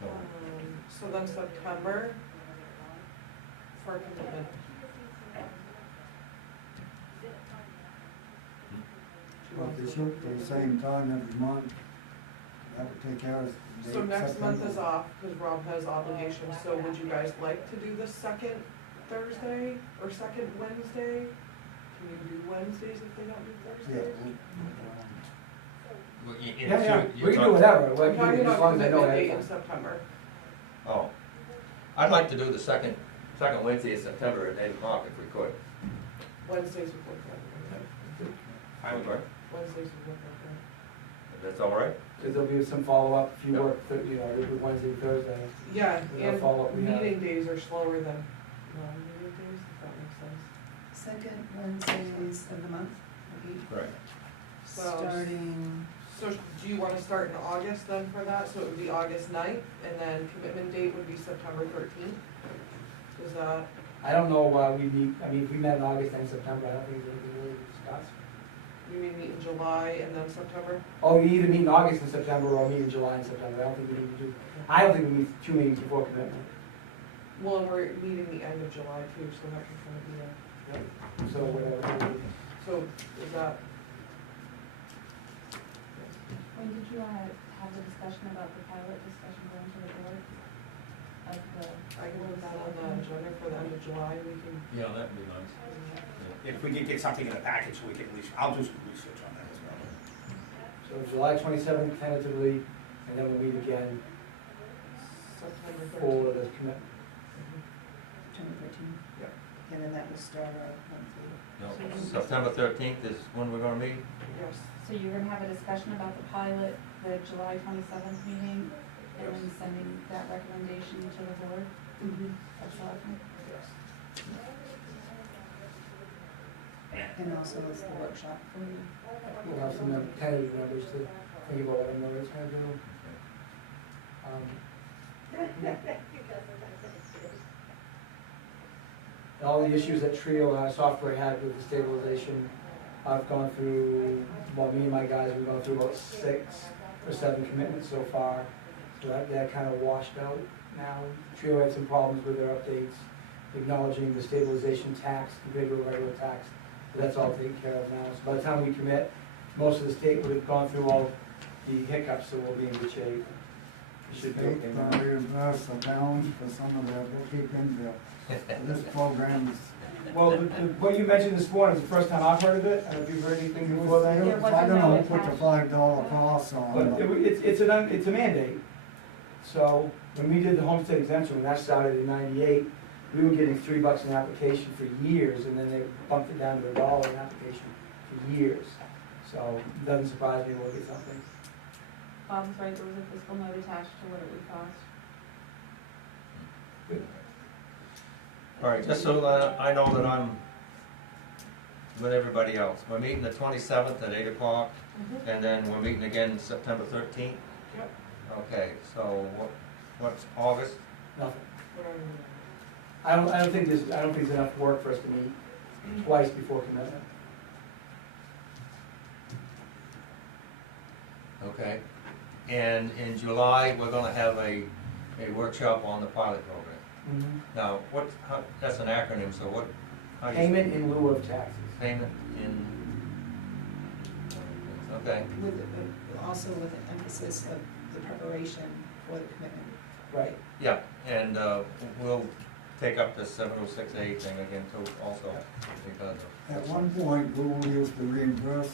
So, So then September for commitment. Well, if they shoot for the same time every month, that would take care of. the So next month is September. off because Rob has obligations, so would you guys like to do the second Thursday or second Wednesday? Can you do Wednesdays if they don't do Yeah. Thursdays? well, Yeah, you're we can talk- do whatever, I'm like, talking as about long as I know commitment ahead date of in time. September. Oh, I'd like to do the second Wednesday of September at 8 o'clock if we could. Wednesdays would work better. I would work. Wednesdays would work better. If that's all right? Cause there'll be some follow-up, if you Yep. work, you know, this is Wednesday, Thursday. Yeah, We'll follow up, and we have- meeting days are slower than non-meeting days, if that makes sense. Second Wednesdays of the month, of each, Correct. Well, starting, So do you wanna start in August then for that? So it would be August 9th, and then commitment date would be September 13th? Is that, I don't know why we meet, I mean, if we met in August and September, I don't think there's anything really to discuss. you mean meet in July and then September? Oh, you either meet in August and September or meet in July and September, I don't think we need to do, I don't think we need 2 meetings before commitment. Well, and we're meeting the end of July too, so that can kind of be a, So whatever. so is that, When did you have the discussion about the pilot discussion going to the board? Of the, I can put that on the agenda for the end of July, we can. Yeah, that'd be nice. If we could get something in the package, we can at least, I'll do some research on that as well. So July 27th tentatively, and then we'll meet again September for 13th. the commitment. September 13th. Yep. And then that will start our monthly. No, September 13th is when we're gonna meet? Yes. so you're gonna have a discussion about the pilot, the July 27th meeting, and then sending that recommendation to the board of selectmen? Yes. And also it's the workshop for you. We'll have some tentative numbers to think about what I know it's gonna do. All the issues that Trio, our software, had with the stabilization, I've gone through, well, me and my guys, we've gone through about 6 or 7 commitments so far. So that kind of washed out now. Trio had some problems with their updates, acknowledging the stabilization tax compared to a regular tax, but that's all taken care of now. So by the time we commit, most of the state would have gone through all the hiccups, so we'll be in good shape. We should be okay State now. reimburse the towns for some of their bookkeeping, this program is. Well, what you mentioned this morning is the first time I've heard of it. I don't know if you've heard anything before that. There wasn't I don't know no who put the attached. $5 cost But on, but it's a mandate. So when we did the homestead exemption, when that started in '98, we were getting $3 an application for years, and then they bumped it down to $1 an application for years. So it doesn't surprise me we'll get something. Bob's right, there was a fiscal note attached to what it would cost. All right, just so that I know that I'm with everybody else. We're meeting the 27th at 8 o'clock, and then we're meeting again September 13th? Yep. Okay, so what's August? Nothing. Whatever. I don't think there's enough work for us to meet twice before commitment. Okay, and in July, we're gonna have a workshop on the pilot program. Now, that's an acronym, so How you- Payment in lieu of taxes. Payment in, okay, With, also with an emphasis of the preparation for the commitment. Right. yeah, and, we'll take up this 706A thing again too, also, because of. At one point, Google used to reimburse,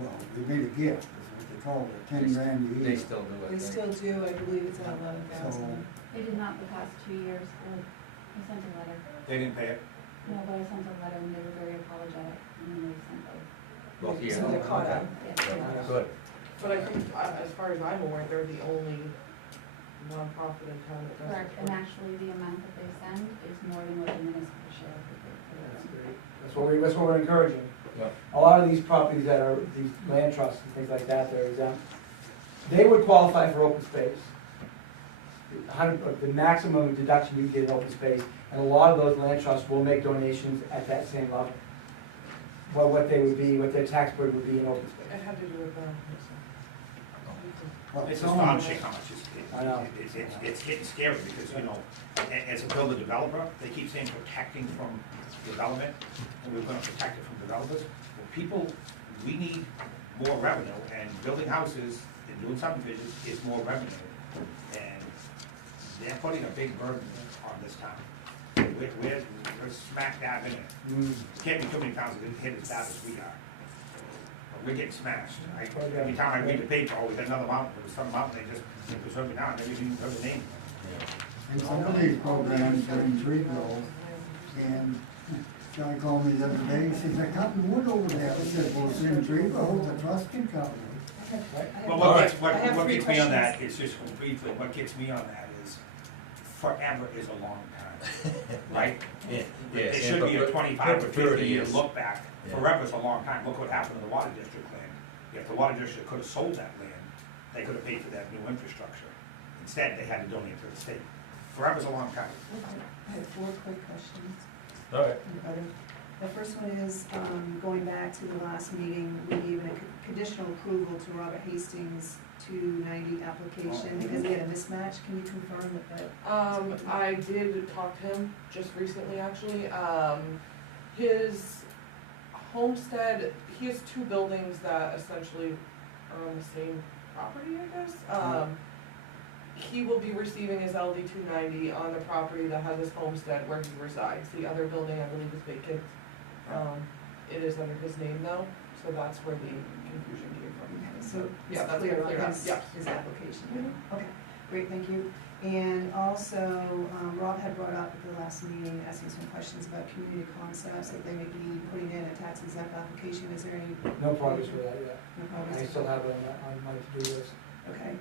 well, we made a gift, is what they called it, 10 grand a year. They still do it. They still do, I believe it's at 11,000. They did not the past 2 years, I sent a letter, They didn't pay it. no, but I sent a letter and they were very apologetic, and then they sent those. Well, yeah, So they're caught okay. up. Yeah. Good. But I think, as far as I'm aware, they're the only nonprofit in town that does it. Correct, and actually the amount that they send is more than what the municipal share would be. That's great. That's what we're encouraging. Yeah. A lot of these properties that are, these land trusts and things like that, they're exempt. They would qualify for open space. The maximum deduction you get in open space, and a lot of those land trusts will make donations at that same level. What they would be, what their tax burden would be in open space. It had to do with them. Well, It's some- astonishing how much I know. it's getting scary because, you know, as a builder developer, they keep saying protecting from development, and we're gonna protect it from developers. Well, people, we need more revenue, and building houses and doing subdivisions is more revenue. And they're putting a big burden on this town. We're smack dab in it. Mm. Can't be too many towns that hit as bad as we are. But we're getting smashed. Every time I read the paper, oh, we got another mountain, there was some mountain, they just, it was every now and everything, every name. And some of these programs are in tree growth, and guy called me the other day, he says, they're cutting wood over there. I said, well, it's in tree growth, the trust can cut wood. But All right. what I have what three gets me on questions. that, is just briefly, what gets me on that is, forever is a long time, right? Yeah, It yes, should be a in 25 or 50 year years. look back, Yeah. forever's a long time, look what happened to the water district land. If the water district could've sold that land, they could've paid for that new infrastructure. Instead, they had to donate to the state. Forever's a long time. I have 4 quick questions. All right. The first one is, going back to the last meeting, we gave a conditional approval to Robert Hastings' 290 application because he had a mismatch. Can you confirm that? I did talk to him just recently, actually. His homestead, he has 2 buildings that essentially are on the same property, I guess. He will be receiving his LD 290 on the property that has his homestead where he resides. The other building, I believe, is vacant. It is under his name though, so that's where the confusion came from. Okay, so Yeah, it's that's clear clear on up, yeah. his application. Okay, great, thank you. And also, Rob had brought up at the last meeting, asking some questions about community concepts, that they may be putting in a tax exempt application. Is there any? No progress with that yet. No I progress? still have it on my to-do list. Okay.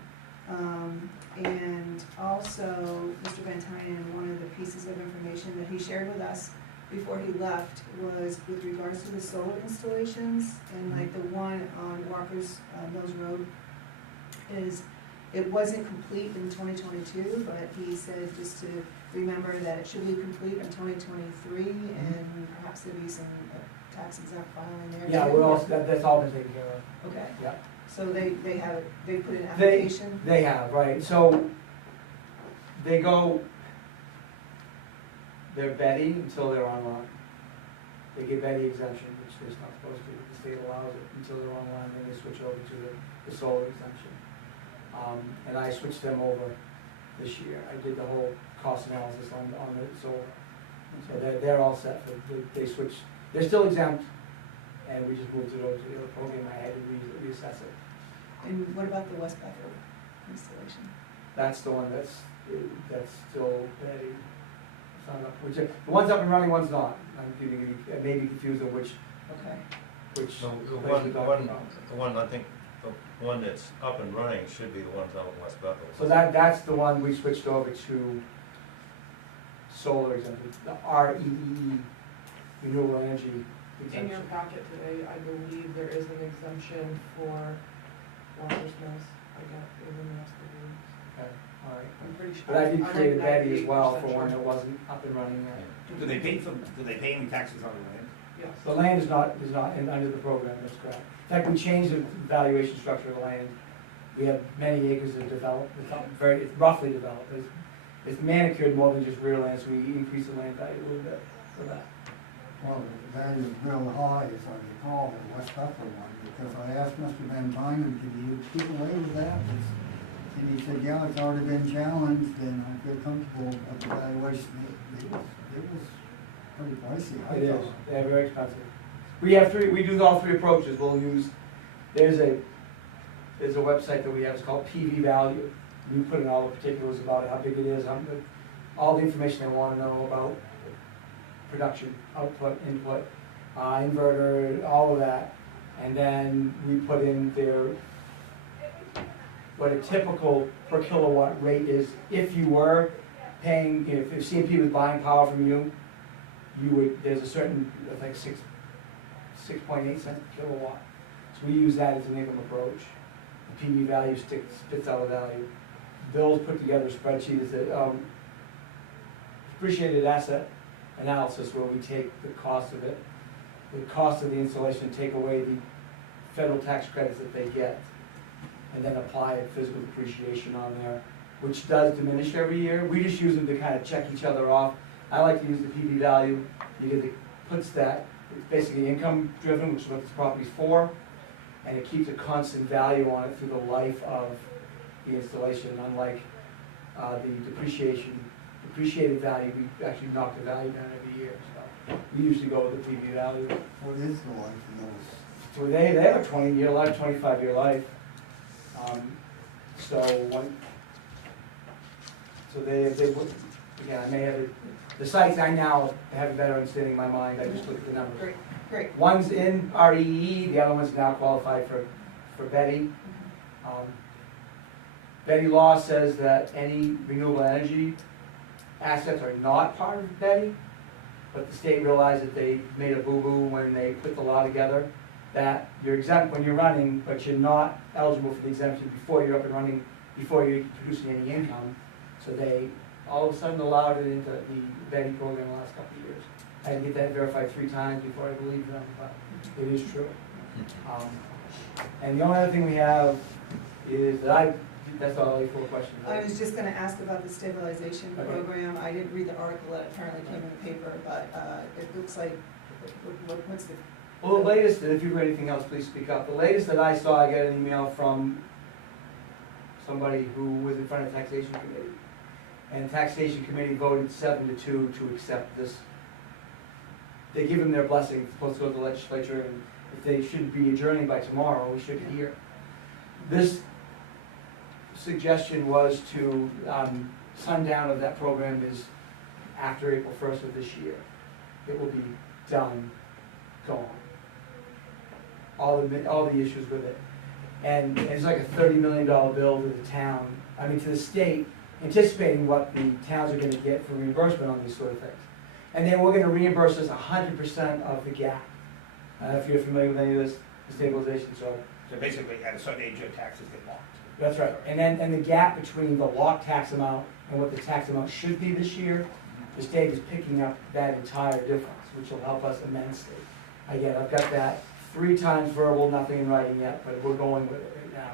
And also, Mr. Van Tynen, one of the pieces of information that he shared with us before he left was with regards to the solar installations, and like the one on Walker's Mills Road is, it wasn't complete in 2022, but he said just to remember that it should be complete in 2023, and perhaps there'd be some tax exempt filing there. Yeah, too. we're all, that's all been taken care of. Okay, Yeah. so they have, they put in They- application? They have, right, so they go, they're Betty until they're online. They get Betty exemption, which they're not supposed to, the state allows it until they're online, then they switch over to the solar exemption. And I switched them over this year, I did the whole cost analysis on the solar. So they're all set for, they switch, they're still exempt, and we just moved it over to the other program, I had to reassess it. And what about the West Bethel installation? That's the one that's still Betty. It's not up, which, the one's up and running, one's not. I'm getting, it may be confused on which, Okay, which. No, the place we're talking about. one, I think, the one that's up and running should be the one out in West Bethel. So that's the one we switched over to solar exemption, the REE, renewable energy In your exemption. packet today, I believe there is an exemption for Walker's Mills. I got it in the last couple of weeks. Okay, all right. I'm pretty sure. But I did I'm create a like Betty as well 98% for one sure. that wasn't up and running yet. Do they pay any taxes on the land? Yes. The land is not under the program, that's correct. In fact, we changed the valuation structure of the land. We have many acres of developed, it's roughly developed. It's manicured more than just rear land, so we increase the land value a little bit for that. Well, the value is real high, as I recall, the West Bethel one, because I asked Mr. Van Tynen, could you keep away with that? And he said, yeah, it's already been challenged, and I feel comfortable with the valuation. It was pretty pricey, I It is, thought. they're very expensive. We do all three approaches, we'll use, there's a website that we have, it's called PV Value. You put in all the particulars about it, how big it is, all the information they wanna know about production, output, input, inverter, all of that. And then we put in what a typical per kilowatt rate is. If you were paying, if CMP was buying power from you, there's a certain, I think 6.8 cents per kilowatt. So we use that as an income approach. The PV value spits out a value. Bill's put together a spreadsheet, it's a depreciated asset analysis where we take the cost of it, the cost of the installation, take away the federal tax credits that they get, and then apply a physical depreciation on there, which does diminish every year. We just use them to kind of check each other off. I like to use the PV value because it puts that, it's basically income driven, which is what this property's for, and it keeps a constant value on it through the life of the installation, unlike the depreciated value, we actually knock the value down every year. So we usually go with the PV value. What is the life of those? So they have a 20-year life, 25-year life. So they would, again, I may have the sites I now have a better understanding in my mind, I just look at the numbers. Great. One's in REE, the other one's now qualified for Betty. Betty law says that any renewable energy assets are not part of Betty, but the state realized that they made a boo-boo when they put the law together, that you're exempt when you're running, but you're not eligible for the exemption before you're up and running, before you're producing any income. So they all of a sudden allowed it into the Betty program the last couple of years. I had to get that verified 3 times before I believed them, but it is true. And the only other thing we have is that that's all I have for questions. I was just gonna ask about the stabilization Okay. program. I didn't read the article that apparently came in the paper, but it looks like, what's the? Well, the latest, if you've read anything else, please speak up. The latest that I saw, I got an email from somebody who was in front of the taxation committee. And the taxation committee voted 7-2 to accept this. They give them their blessing, it's supposed to go to the legislature, and if they shouldn't be adjourning by tomorrow, we should hear. This suggestion was to, sundown of that program is after April 1st of this year. It will be done, gone. All the issues with it. And it's like a $30 million bill to the town, to the state, anticipating what the towns are gonna get for reimbursement on these sort of things. And then we're gonna reimburse us 100% of the gap. If you're familiar with any of this, the stabilization, so. So basically, at a certain age, your taxes get locked. That's right. And the gap between the locked tax amount and what the tax amount should be this year, the state is picking up that entire difference, which will help us immensely. Again, I've got that 3 times verbal, nothing in writing yet, but we're going with it right now.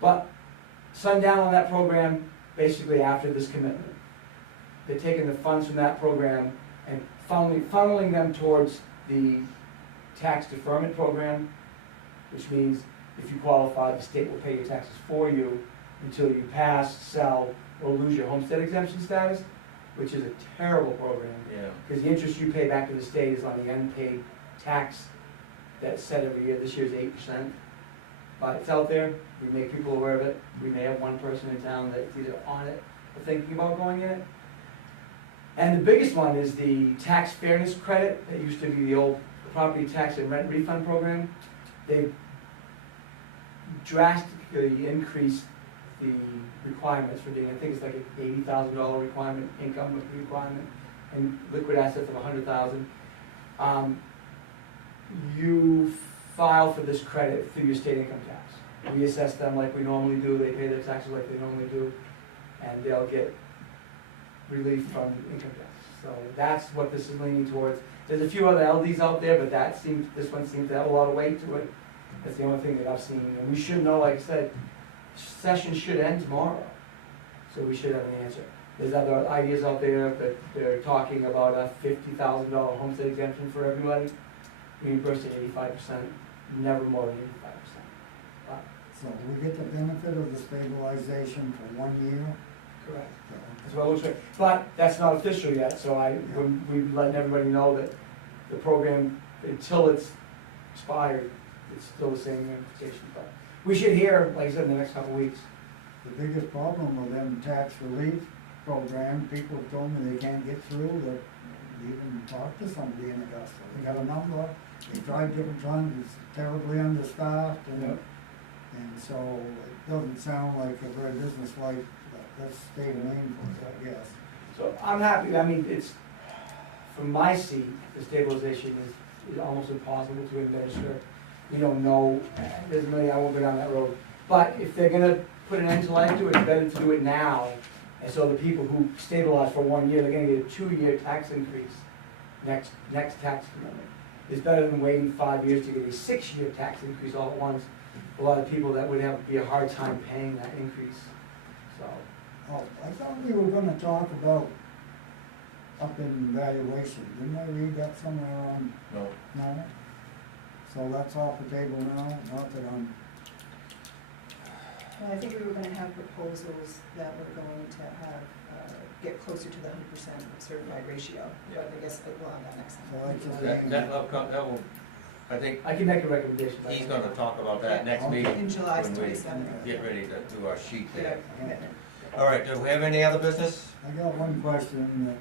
But sundown on that program, basically after this commitment. They're taking the funds from that program and funneling them towards the tax deferment program, which means if you qualify, the state will pay your taxes for you until you pass, sell, or lose your homestead exemption status, which is a terrible program. Yeah. Because the interest you pay back to the state is on the unpaid tax that's set every year. This year's 8%. But it's out there. We make people aware of it. We may have one person in town that's either on it or thinking about going in it. And the biggest one is the tax fairness credit that used to be the old property tax and rent refund program. They've drastically increased the requirements for doing, I think it's like an $80,000 requirement, income requirement, and liquid assets of $100,000. You file for this credit through your state income tax. We assess them like we normally do, they pay their taxes like they normally do, and they'll get relief from income tax. So that's what this is leaning towards. There's a few other LDs out there, but this one seems to have a lot of weight to it. That's the only thing that I've seen. And we should know, like I said, session should end tomorrow. So we should have an answer. There's other ideas out there that they're talking about a $50,000 homestead exemption for everybody, reimbursed at 85%, never more than 85%. So we get the benefit of the stabilization for 1 year? Correct. So, That's what it looks like, but that's not official yet, so we've letting everybody know that the program, until it's expired, it's still the same implication, but we should hear, like I said, in the next couple of weeks. The biggest problem with them tax relief program, people have told me they can't get through, that even talk to somebody in Augusta. They got a number, they tried different times, it's terribly understaffed, Yep. and so it doesn't sound like a very business-like, but let's stay in Maine for it, I guess. So I'm happy, I mean, it's, from my seat, the stabilization is almost impossible to administer. We don't know, there's no, I won't go down that road. But if they're gonna put an end to life to it, it's better to do it now. And so the people who stabilize for 1 year, they're gonna get a 2-year tax increase, next tax amendment. It's better than waiting 5 years to get a 6-year tax increase all at once. A lot of people that would be a hard time paying that increase, so. Oh, I thought we were gonna talk about up in valuation, didn't I read that somewhere on, No. no? So that's off the table now, not that I'm, Well, I think we were gonna have proposals that were going to have, get closer to the 100% certified ratio, but I guess we'll have that next so I time. just. That will, I think I can make a recommendation. he's gonna talk about that next Okay. meeting. In July when we 27th. Get ready to do our sheet Yeah, there. commitment. All right, do we have any other business? I got one question.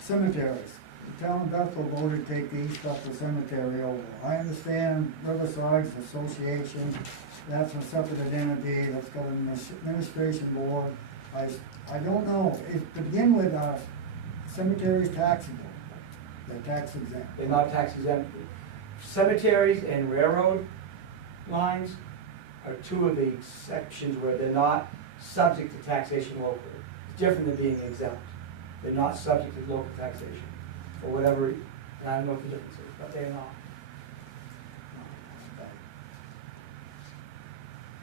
Cemeteries. The town of Bethel voted to take the East Bethel Cemetery over. I understand Riverside's association, that's a separate identity, that's got an administration board. I don't know, to begin with, cemeteries taxable, they're tax exempt. They're not tax exempt. Cemeteries and railroad lines are two of the exceptions where they're not subject to taxation locally. It's different than being exempt. They're not subject to local taxation, for whatever, and I don't know what the difference is, but they're not.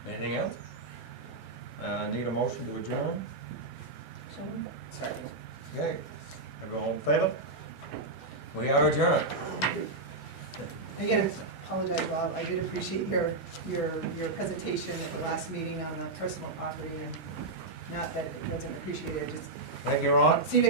Anything else? Need a motion to adjourn? Second. Okay, everyone in favor? We are adjourned. Again, apologize, Bob, I did appreciate your presentation at the last meeting on the personal property, and not that it wasn't appreciated, just Thank you, Ron. seemed to